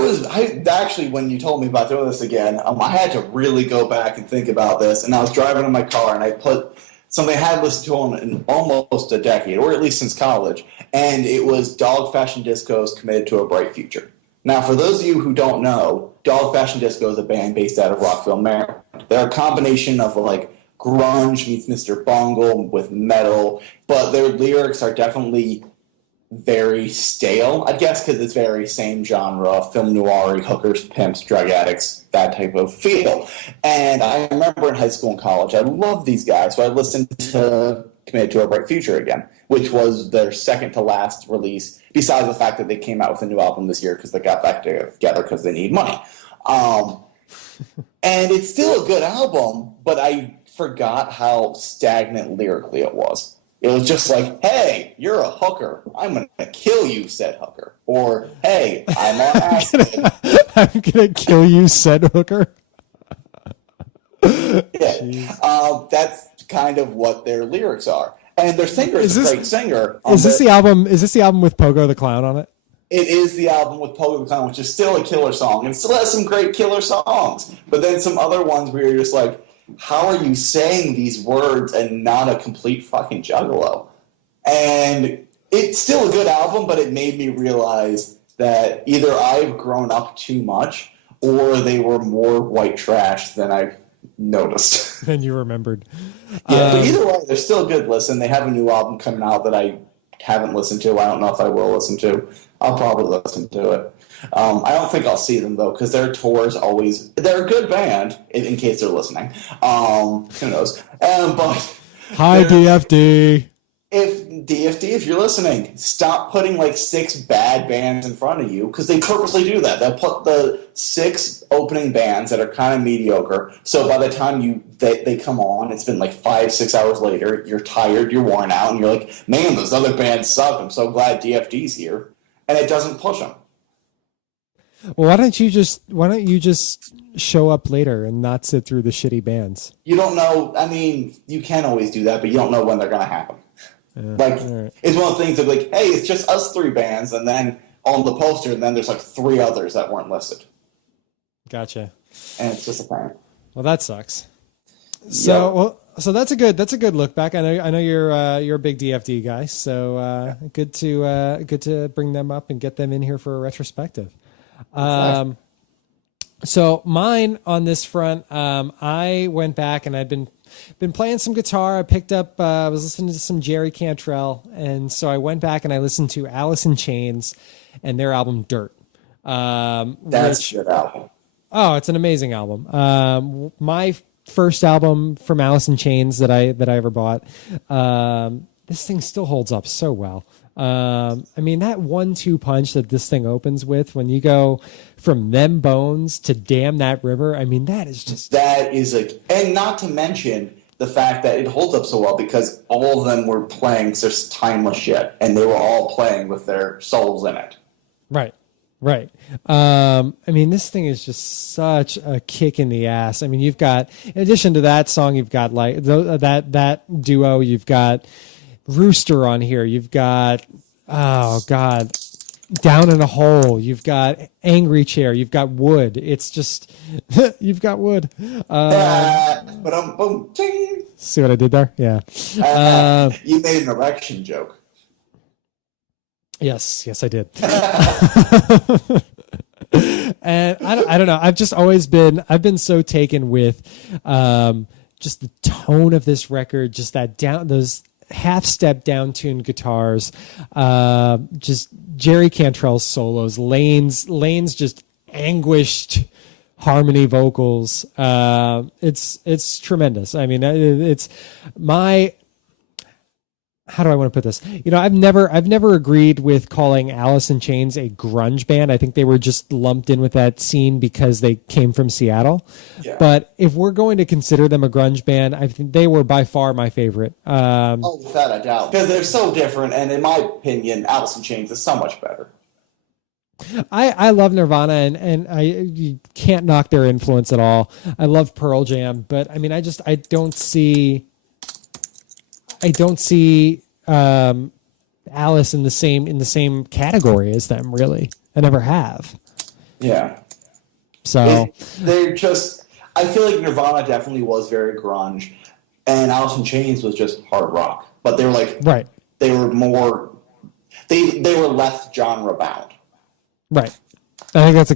actually, when you told me about doing this again, I had to really go back and think about this. And I was driving in my car, and I put something I had listened to in almost a decade, or at least since college, and it was Dog Fashion Disco's Committed to a Bright Future. Now, for those of you who don't know, Dog Fashion Disco is a band based out of Rockville, Maryland. They're a combination of like grunge meets Mr. Bungle with metal, but their lyrics are definitely very stale, I guess, because it's very same genre, film noir, hookers, pimps, drug addicts, that type of feel. And I remember in high school and college, I loved these guys, so I listened to Committed to a Bright Future again, which was their second to last release, besides the fact that they came out with a new album this year because they got back together because they need money. And it's still a good album, but I forgot how stagnant lyrically it was. It was just like, hey, you're a hooker. I'm going to kill you, said hooker. Or, hey, I'm on acid. I'm going to kill you, said hooker. Yeah. That's kind of what their lyrics are. And their singer is a great singer. Is this the album with Pogo the Clown on it? It is the album with Pogo the Clown, which is still a killer song. And still has some great killer songs. But then some other ones where you're just like, how are you saying these words and not a complete fucking juggalo? And it's still a good album, but it made me realize that either I've grown up too much or they were more white trash than I've noticed. Than you remembered. Yeah, but either way, they're still a good listen. They have a new album coming out that I haven't listened to. I don't know if I will listen to. I'll probably listen to it. I don't think I'll see them, though, because their tours always... They're a good band, in case they're listening. Who knows? But hi, DFD. if you're listening, stop putting like 6 bad bands in front of you, because they purposely do that. They'll put the 6 opening bands that are kind of mediocre. So by the time they come on, it's been like 5-6 hours later. You're tired, you're worn out, and you're like, man, those other bands suck. I'm so glad DFD's here, and it doesn't push them. Well, why don't you just show up later and not sit through the shitty bands? You don't know. I mean, you can always do that, but you don't know when they're going to happen. Right. It's one of the things of like, hey, it's just us 3 bands, and then on the poster, and then there's like 3 others that weren't listed. Gotcha. And it's just a pain. Well, that sucks. So, so that's a good look back. I know you're a big DFD guy, so good to bring them up and get them in here for a retrospective. So mine on this front, I went back and I'd been playing some guitar. I picked up, I was listening to some Jerry Cantrell. And so I went back and I listened to Alice in Chains and their album Dirt. That's a good album. Oh, it's an amazing album. My first album from Alice in Chains that I ever bought. This thing still holds up so well. I mean, that 1-2 punch that this thing opens with, when you go from Them Bones to Damn That River, I mean, that is like, and not to mention the fact that it holds up so well because all of them were playing just timeless shit, and they were all playing with their souls in it. Right. I mean, this thing is just such a kick in the ass. I mean, you've got, in addition to that song, you've got like that duo, you've got Rooster on here. You've got, oh God, Down in a Hole. You've got Angry Chair. You've got Wood. It's just, you've got Wood. See what I did there? Yeah. You made an erection joke. Yes, I did. And I don't know. I've just always been so taken with just the tone of this record, just those half-step down-tuned guitars, just Jerry Cantrell's solos, Lane's just anguished harmony vocals. It's tremendous. I mean, it's my. How do I want to put this? You know, I've never agreed with calling Alice in Chains a grunge band. I think they were just lumped in with that scene because they came from Seattle. Yeah. But if we're going to consider them a grunge band, I think they were by far my favorite. Without a doubt. Because they're so different, and in my opinion, Alice in Chains is so much better. I love Nirvana, and you can't knock their influence at all. I love Pearl Jam, but I mean, I don't see Alice in the same category as them, really. I never have. Yeah. So they're just. I feel like Nirvana definitely was very grunge, and Alice in Chains was just hard rock. But they were like right. They were more. They were less genre bound. Right. I think that's a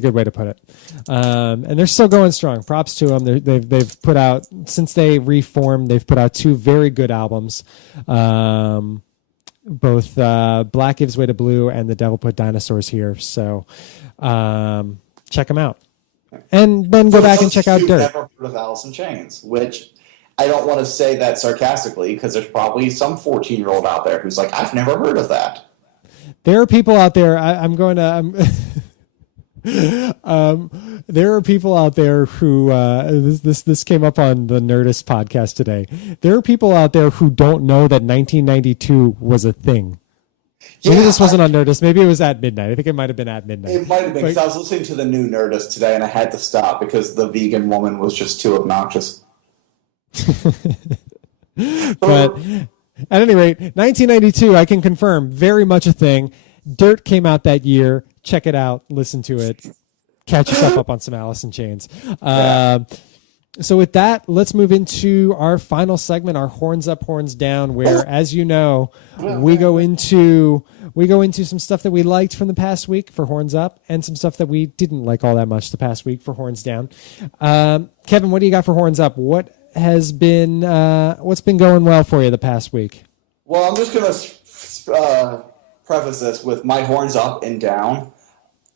good way to put it. And they're still going strong. Props to them. They've put out, since they reformed, they've put out 2 very good albums. Both Black Gives Way to Blue and The Devil Put Dinosaurs Here. So check them out. And then go back and check out Dirt. I've never heard of Alice in Chains, which I don't want to say that sarcastically, because there's probably some 14-year-old out there who's like, I've never heard of that. There are people out there. There are people out there who this came up on the Nerdist podcast today. There are people out there who don't know that 1992 was a thing. Maybe this wasn't on Nerdist. Maybe it was at midnight. I think it might have been at midnight. It might have been, because I was listening to the new Nerdist today, and I had to stop because the vegan woman was just too obnoxious. But at any rate, 1992, I can confirm, very much a thing. Dirt came out that year. Check it out. Listen to it. Catch yourself up on some Alice in Chains. So with that, let's move into our final segment, our Horns Up, Horns Down, where, as you know, we go into some stuff that we liked from the past week for Horns Up, and some stuff that we didn't like all that much the past week for Horns Down. Kevin, what do you got for Horns Up? What's been going well for you the past week? Well, I'm just gonna preface this with my horns up and down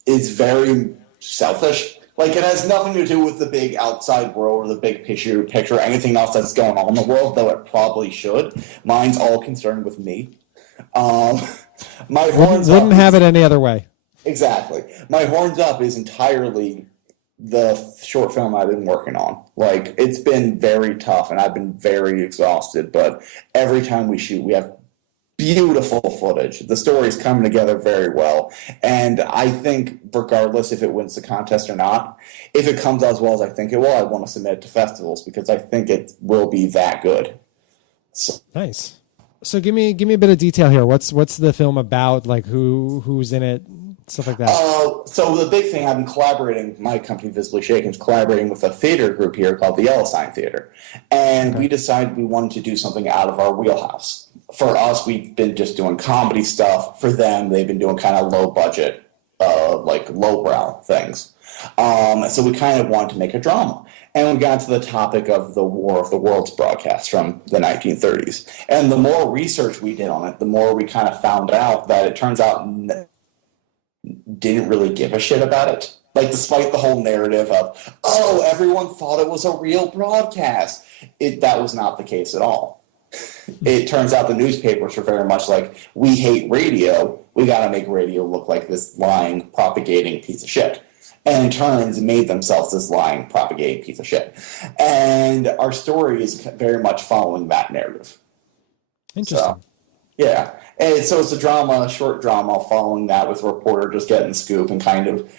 is very selfish. Like, it has nothing to do with the big outside world or the big picture, or anything else that's going on in the world, though it probably should. Mine's all concerned with me. My horns wouldn't have it any other way. Exactly. My horns up is entirely the short film I've been working on. Like, it's been very tough, and I've been very exhausted, but every time we shoot, we have beautiful footage. The story's coming together very well, and I think regardless if it wins the contest or not, if it comes out as well as I think it will, I want to submit it to festivals because I think it will be that good. So. Nice. So give me a bit of detail here. What's the film about? Like who's in it? Stuff like that. So the big thing, I've been collaborating, my company Visibly Shaken is collaborating with a theater group here called the Eluveitie Theater. And we decided we wanted to do something out of our wheelhouse. For us, we've been just doing comedy stuff. For them, they've been doing kind of low budget, like lowbrow things. So we kind of wanted to make a drama. And we got to the topic of the War of the Worlds broadcast from the 1930s. And the more research we did on it, the more we kind of found out that it turns out didn't really give a shit about it. Like, despite the whole narrative of, oh, everyone thought it was a real broadcast, that was not the case at all. It turns out the newspapers were very much like, we hate radio, we got to make radio look like this lying, propagating piece of shit. And in turns, made themselves this lying, propagating piece of shit. And our story is very much following that narrative. Interesting. So, yeah. And so it's a drama, a short drama, following that with a reporter just getting the scoop and kind of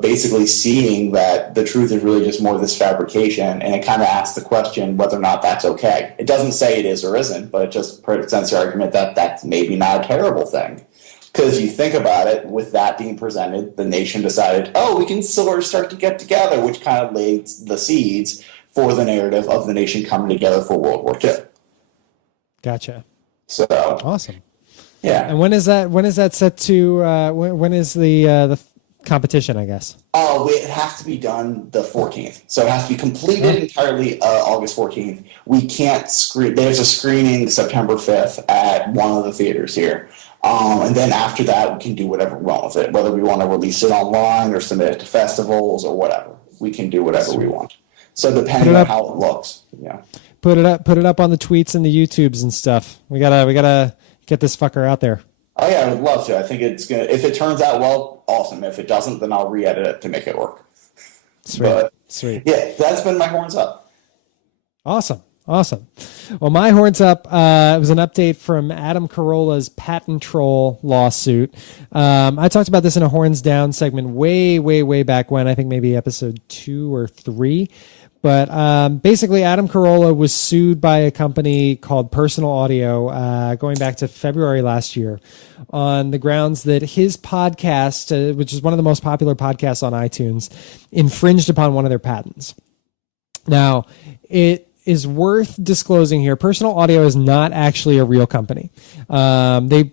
basically seeing that the truth is really just more of this fabrication, and it kind of asks the question whether or not that's okay. It doesn't say it is or isn't, but it just presents the argument that that's maybe not a terrible thing. Because if you think about it, with that being presented, the nation decided, oh, we can sort of start to get together, which kind of laid the seeds for the narrative of the nation coming together for World War II. Gotcha. So awesome. Yeah. And when is that set to? When is the competition? I guess. Oh, it has to be done the 14th. So it has to be completed entirely August 14th. We can't screen. There's a screening September 5th at one of the theaters here. And then after that, we can do whatever we want with it, whether we want to release it online or submit it to festivals or whatever. We can do whatever we want. So depending on how it looks, yeah. Put it up on the tweets and the YouTubes and stuff. We gotta get this fucker out there. Oh yeah, I would love to. I think it's gonna. If it turns out well, awesome. If it doesn't, then I'll re-edit it to make it work. Sweet. Yeah, that's been my horns up. Awesome. Well, my horns up was an update from Adam Carolla's patent troll lawsuit. I talked about this in a horns down segment way back when, I think maybe episode 2 or 3. But basically, Adam Carolla was sued by a company called Personal Audio going back to February last year on the grounds that his podcast, which is one of the most popular podcasts on iTunes, infringed upon one of their patents. Now, it is worth disclosing here, Personal Audio is not actually a real company. They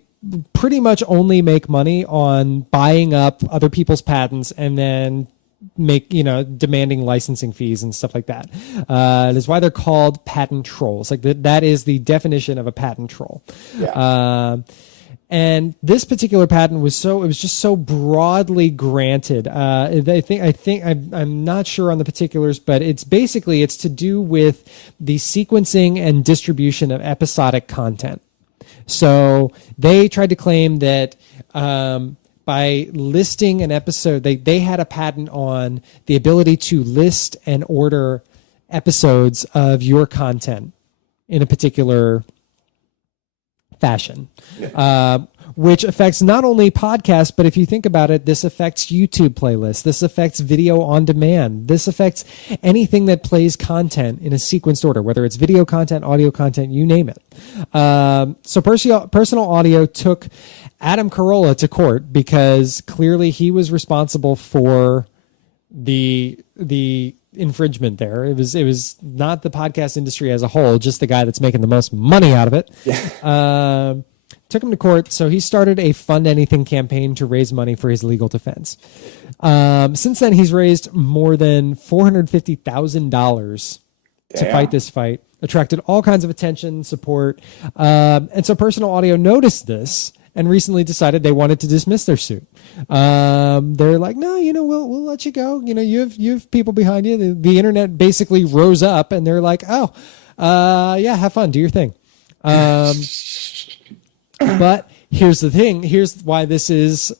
pretty much only make money on buying up other people's patents and then demanding licensing fees and stuff like that. That is why they're called patent trolls. Like that is the definition of a patent troll. Yeah. And this particular patent was just so broadly granted. I'm not sure on the particulars, but it's to do with the sequencing and distribution of episodic content. So they tried to claim that, by listing an episode, they had a patent on the ability to list and order episodes of your content in a particular fashion, which affects not only podcasts, but if you think about it, this affects YouTube playlists. This affects video on demand. This affects anything that plays content in a sequenced order, whether it's video content, audio content, you name it. So Personal Audio took Adam Carolla to court because clearly he was responsible for the infringement there. It was not the podcast industry as a whole, just the guy that's making the most money out of it. Yeah. Took him to court, so he started a Fund Anything campaign to raise money for his legal defense. Since then, he's raised more than $450,000 to fight this fight, attracted all kinds of attention, support, and so Personal Audio noticed this and recently decided they wanted to dismiss their suit. They're like, no, we'll let you go. You have people behind you. The internet basically rose up, and they're like, oh, yeah, have fun, do your thing. But here's the thing. Here's why this is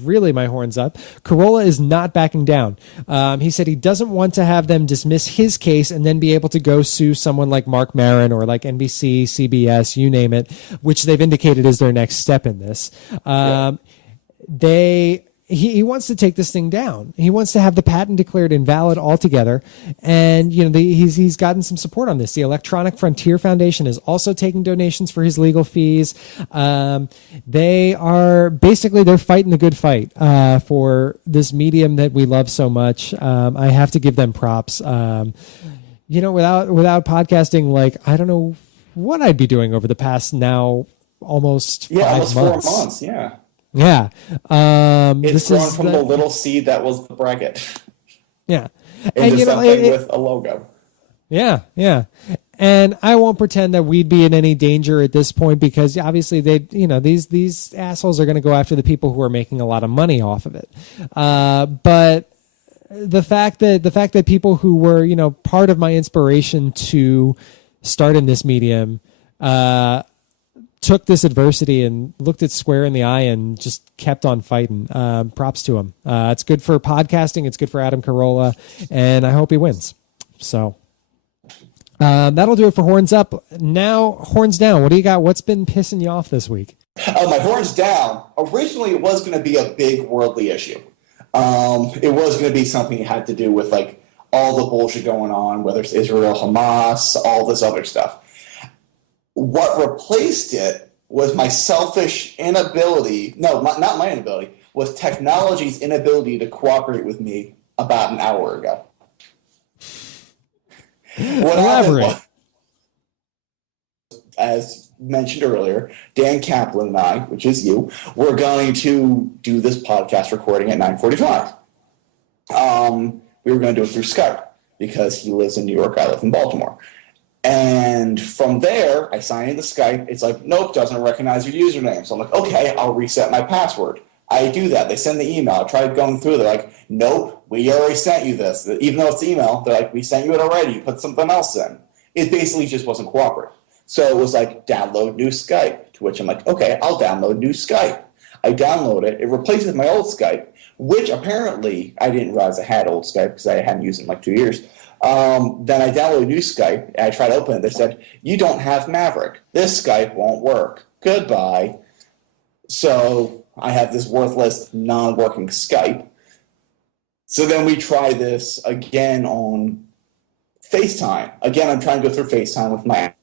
really my horns up. Carolla is not backing down. He said he doesn't want to have them dismiss his case and then be able to go sue someone like Mark Maron or like NBC, CBS, you name it, which they've indicated is their next step in this. He wants to take this thing down. He wants to have the patent declared invalid altogether. And, he's gotten some support on this. The Electronic Frontier Foundation is also taking donations for his legal fees. They're fighting the good fight, for this medium that we love so much. I have to give them props. Without podcasting, like, I don't know what I'd be doing over the past now almost 5 months. Almost 4 months. Yeah. Yeah. It's grown from the little seed that was the bracket. Yeah. Into something with a logo. Yeah, yeah. And I won't pretend that we'd be in any danger at this point because obviously these assholes are going to go after the people who are making a lot of money off of it. But the fact that people who were, part of my inspiration to start in this medium, took this adversity and looked it square in the eye and just kept on fighting. Props to him. It's good for podcasting. It's good for Adam Carolla, and I hope he wins. So that'll do it for Horns Up. Now, Horns Down. What do you got? What's been pissing you off this week? My Horns Down. Originally, it was going to be a big worldly issue. It was going to be something that had to do with like all the bullshit going on, whether it's Israel, Hamas, all this other stuff. What replaced it was my selfish inability, not my inability, was technology's inability to cooperate with me about an hour ago. What happened was, as mentioned earlier, Dan Kaplan and I, which is you, were going to do this podcast recording at 9:45. We were going to do it through Skype because he lives in New York, I live in Baltimore. And from there, I sign into Skype. It's like, nope, doesn't recognize your username. So I'm like, okay, I'll reset my password. I do that. They send the email. I tried going through. They're like, nope, we already sent you this. Even though it's email, they're like, we sent you it already. You put something else in. It basically just wasn't cooperating. So it was like, download new Skype, to which I'm like, okay, I'll download new Skype. I download it. It replaces my old Skype, which apparently I didn't realize I had old Skype because I hadn't used it in like 2 years. Then I downloaded new Skype, and I tried to open it. They said, you don't have Maverick. This Skype won't work. Goodbye. So I have this worthless, non-working Skype. So then we try this again on FaceTime. Again, I'm trying to go through FaceTime with my...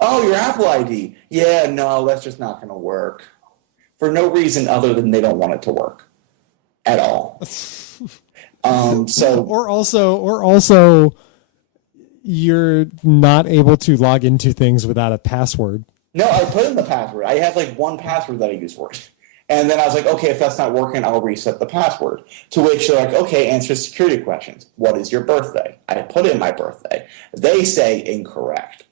Oh, your Apple ID. Yeah, no, that's just not going to work. For no reason other than they don't want it to work at all. Or also you're not able to log into things without a password. No, I put in the password. I have like one password that I use for it. And then I was like, okay, if that's not working, I'll reset the password. To which they're like, okay, answer security questions. What is your birthday? I put in my birthday. They say incorrect.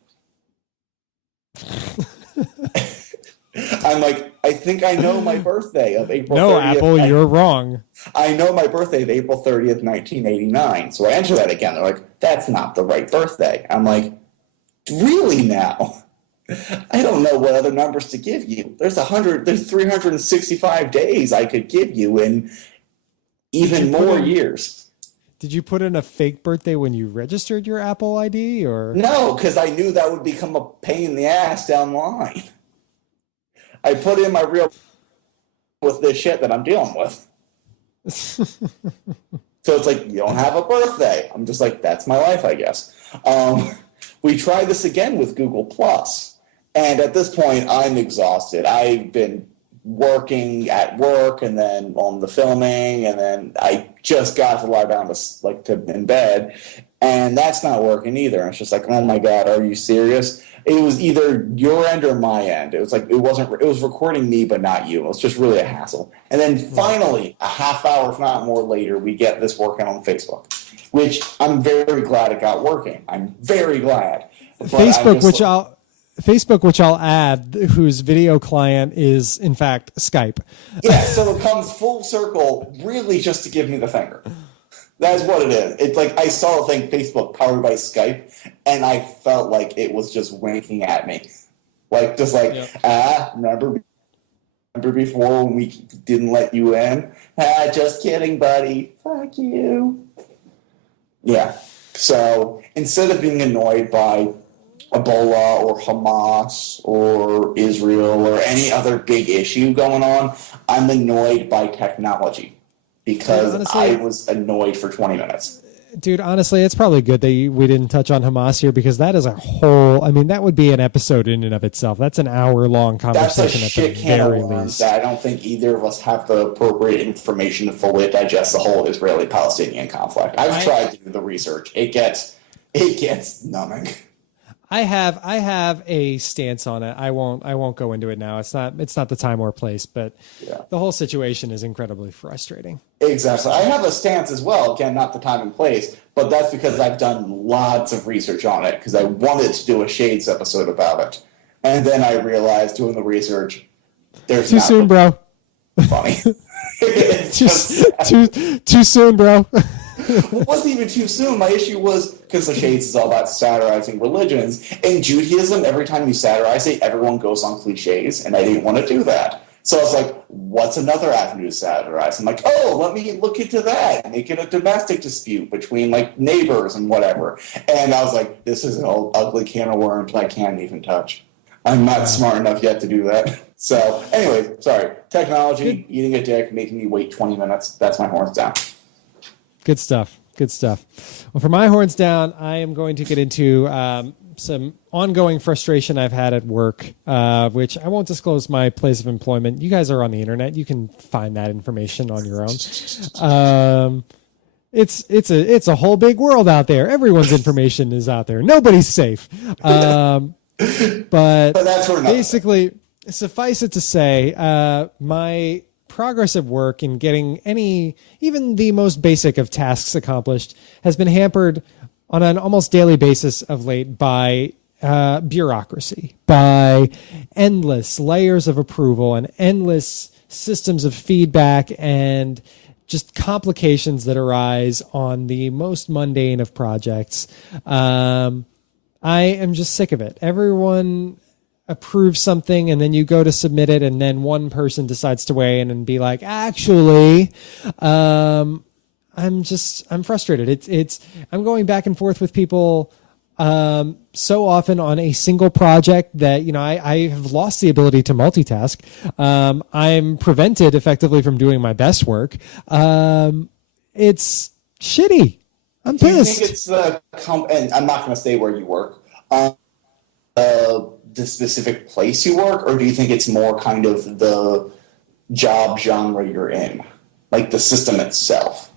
I'm like, I think I know my birthday of April 30th. No, Apple, you're wrong. I know my birthday of April 30th, 1989. So I enter that again. They're like, that's not the right birthday. I'm like, really now? I don't know what other numbers to give you. There's 365 days I could give you in even more years. Did you put in a fake birthday when you registered your Apple ID, or? No, because I knew that would become a pain in the ass down the line. I put in my real with this shit that I'm dealing with. So it's like, you don't have a birthday. I'm just like, that's my life, I guess. We tried this again with Google Plus. And at this point, I'm exhausted. I've been working at work and then on the filming, and then I just got to lie down in bed, and that's not working either. And it's just like, oh my God, are you serious? It was either your end or my end. It was like, it was recording me, but not you. It was just really a hassle. And then finally, a half hour, if not more later, we get this working on Facebook, which I'm very glad it got working. I'm very glad. But Facebook, which Facebook, which I'll add, whose video client is in fact Skype. Yeah, so it comes full circle, really, just to give me the finger. That's what it is. It's like I saw a thing, Facebook powered by Skype, and I felt like it was just winking at me, like just like remember before when we didn't let you in? Just kidding, buddy. Fuck you. Yeah. So instead of being annoyed by Ebola or Hamas or Israel or any other big issue going on, I'm annoyed by technology because honestly, I was annoyed for 20 minutes. Dude, honestly, it's probably good that we didn't touch on Hamas here because that is a whole, I mean, that would be an episode in and of itself. That's an hour-long conversation. That's a shit can of worms that I don't think either of us have the appropriate information to fully digest the whole Israeli-Palestinian conflict. I've tried to do the research. It gets numbing. I have a stance on it. I won't go into it now. It's not the time or place, but the whole situation is incredibly frustrating. Exactly. I have a stance as well. Again, not the time and place, but that's because I've done lots of research on it because I wanted to do a Shades episode about it. And then I realized doing the research, there's too soon, bro. Funny. too soon, bro. It wasn't even too soon. My issue was because the Shades is all about satirizing religions. In Judaism, every time you satirize it, everyone goes on cliches, and I didn't want to do that. So I was like, what's another avenue to satirize? I'm like, let me look into that. Make it a domestic dispute between, like, neighbors and whatever. And I was like, this is an old ugly can of worms I can't even touch. I'm not smart enough yet to do that. So anyway, sorry. Technology, eating a dick, making me wait 20 minutes. That's my horns down. Good stuff. Well, for my horns down, I am going to get into some ongoing frustration I've had at work, which I won't disclose my place of employment. You guys are on the internet. You can find that information on your own. It's a whole big world out there. Everyone's information is out there. Nobody's safe. But that's basically, suffice it to say, my progress at work in getting even the most basic of tasks accomplished has been hampered on an almost daily basis of late by bureaucracy, by endless layers of approval and endless systems of feedback and just complications that arise on the most mundane of projects. I am just sick of it. Everyone approve something and then you go to submit it and then one person decides to weigh in and be like, actually, I'm frustrated. I'm going back and forth with people so often on a single project that, I have lost the ability to multitask. I'm prevented effectively from doing my best work. It's shitty. I'm pissed. Do you think it's and I'm not going to say where you work, the specific place you work, or do you think it's more kind of the job genre you're in, like the system itself?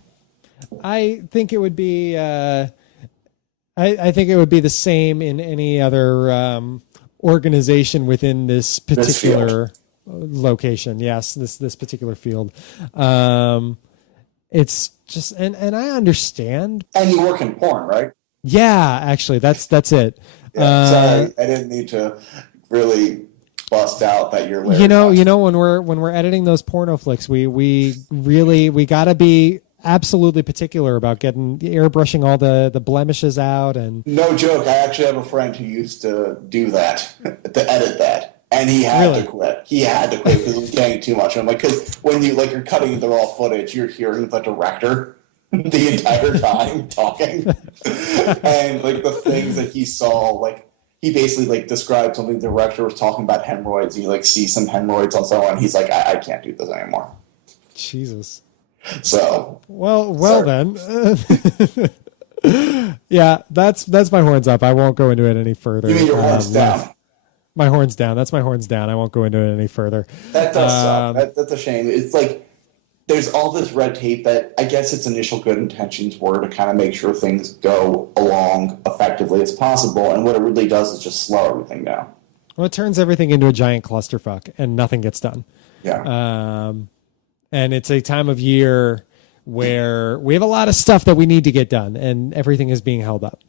I think it would be. I think it would be the same in any other organization within this particular location. Yes, this particular field. It's just, and I understand. And you work in porn, right? Yeah, actually, that's it. Yeah, sorry, I didn't need to really bust out that you're. You know, when we're editing those porno flicks, we gotta be absolutely particular about airbrushing all the blemishes out. And no joke, I actually have a friend who used to do that, to edit that, and he had to quit. He had to quit because it was getting too much. I'm like, because when you're cutting the raw footage, you're hearing the director the entire time talking, and the things that he saw, he basically described something the director was talking about hemorrhoids, and you see some hemorrhoids on someone, he's like, I can't do this anymore. Jesus. So well then. Yeah, that's my horns up. I won't go into it any further. You mean your horns down? My horns down. That's my horns down. I won't go into it any further. That does suck. That's a shame. It's there's all this red tape that I guess its initial good intentions were to kind of make sure things go along effectively as possible, and what it really does is just slow everything down. Well, it turns everything into a giant clusterfuck, and nothing gets done. Yeah. And it's a time of year where we have a lot of stuff that we need to get done and everything is being held up.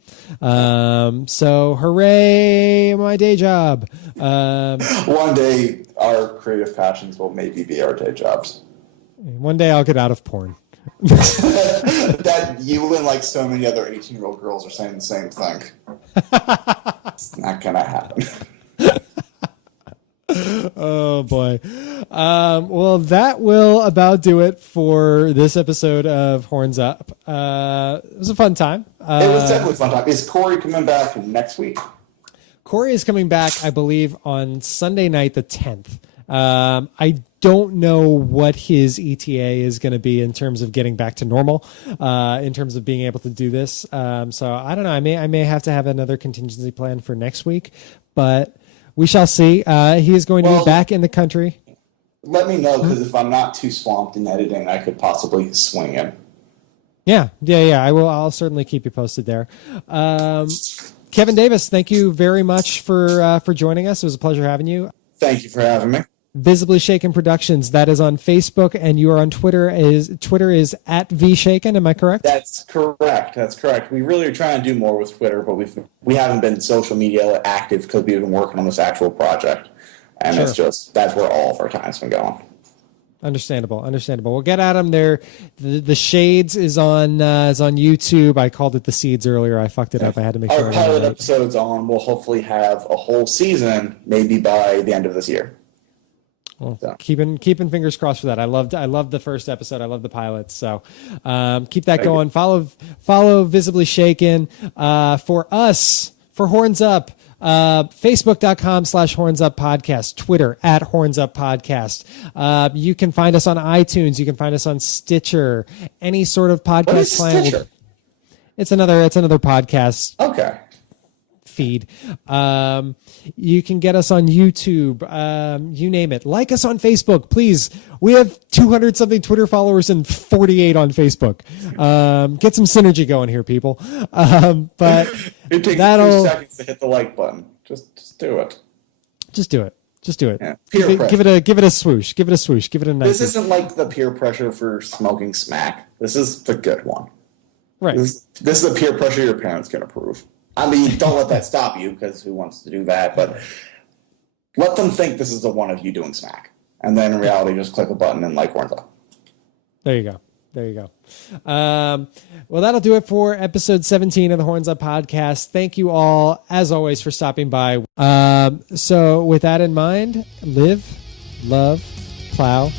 So hooray, my day job. One day our creative passions will maybe be our day jobs. One day I'll get out of porn. That you and like so many other 18-year-old girls are saying the same thing. It's not gonna happen. Oh boy. Well, that will about do it for this episode of Horns Up. It was a fun time. It was definitely a fun time. Is Corey coming back next week? Corey is coming back, I believe, on Sunday night, the 10th. I don't know what his ETA is going to be in terms of getting back to normal, in terms of being able to do this. So I don't know. I may have to have another contingency plan for next week, but we shall see. He is going to be back in the country. Let me know, because if I'm not too swamped in editing, I could possibly swing in. Yeah. I will. I'll certainly keep you posted there. Kevin Davis, thank you very much for joining us. It was a pleasure having you. Thank you for having me. Visibly Shaken Productions. That is on Facebook, and you are on Twitter. Twitter is at VShaken. Am I correct? That's correct. We really are trying to do more with Twitter, but we haven't been social media active because we've been working on this actual project, and It's just that's where all of our time's been going. Understandable. We'll get at them there. The Shades is on YouTube. I called it The Seeds earlier. I fucked it up. I had to make sure. Our pilot episode's on. We'll hopefully have a whole season, maybe by the end of this year. Well, keeping fingers crossed for that. I loved the first episode. I love the pilot. So keep that going. Follow Visibly Shaken. For us, for Horns Up, Facebook.com/Horns Up Podcast, Twitter @Horns Up Podcast. You can find us on iTunes. You can find us on Stitcher. Any sort of podcast what is client. Stitcher? It's another podcast. Okay. Feed. You can get us on YouTube. You name it. Like us on Facebook, please. We have 200 something Twitter followers and 48 on Facebook. Get some synergy going here, people. But it takes 2 seconds to hit the like button. Just do it. Just do it. Yeah. Give it a swoosh. Give it a nice. This isn't like the peer pressure for smoking smack. This is the good one. Right. This is the peer pressure your parents can approve. I mean, don't let that stop you, because who wants to do that? But let them think this is the one of you doing smack. And then in reality, just click a button and like Horns Up. There you go. Well, that'll do it for episode 17 of the Horns Up Podcast. Thank you all, as always, for stopping by. So with that in mind, live, love, plow,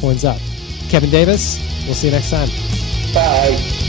Horns Up. Kevin Davis, we'll see you next time. Bye.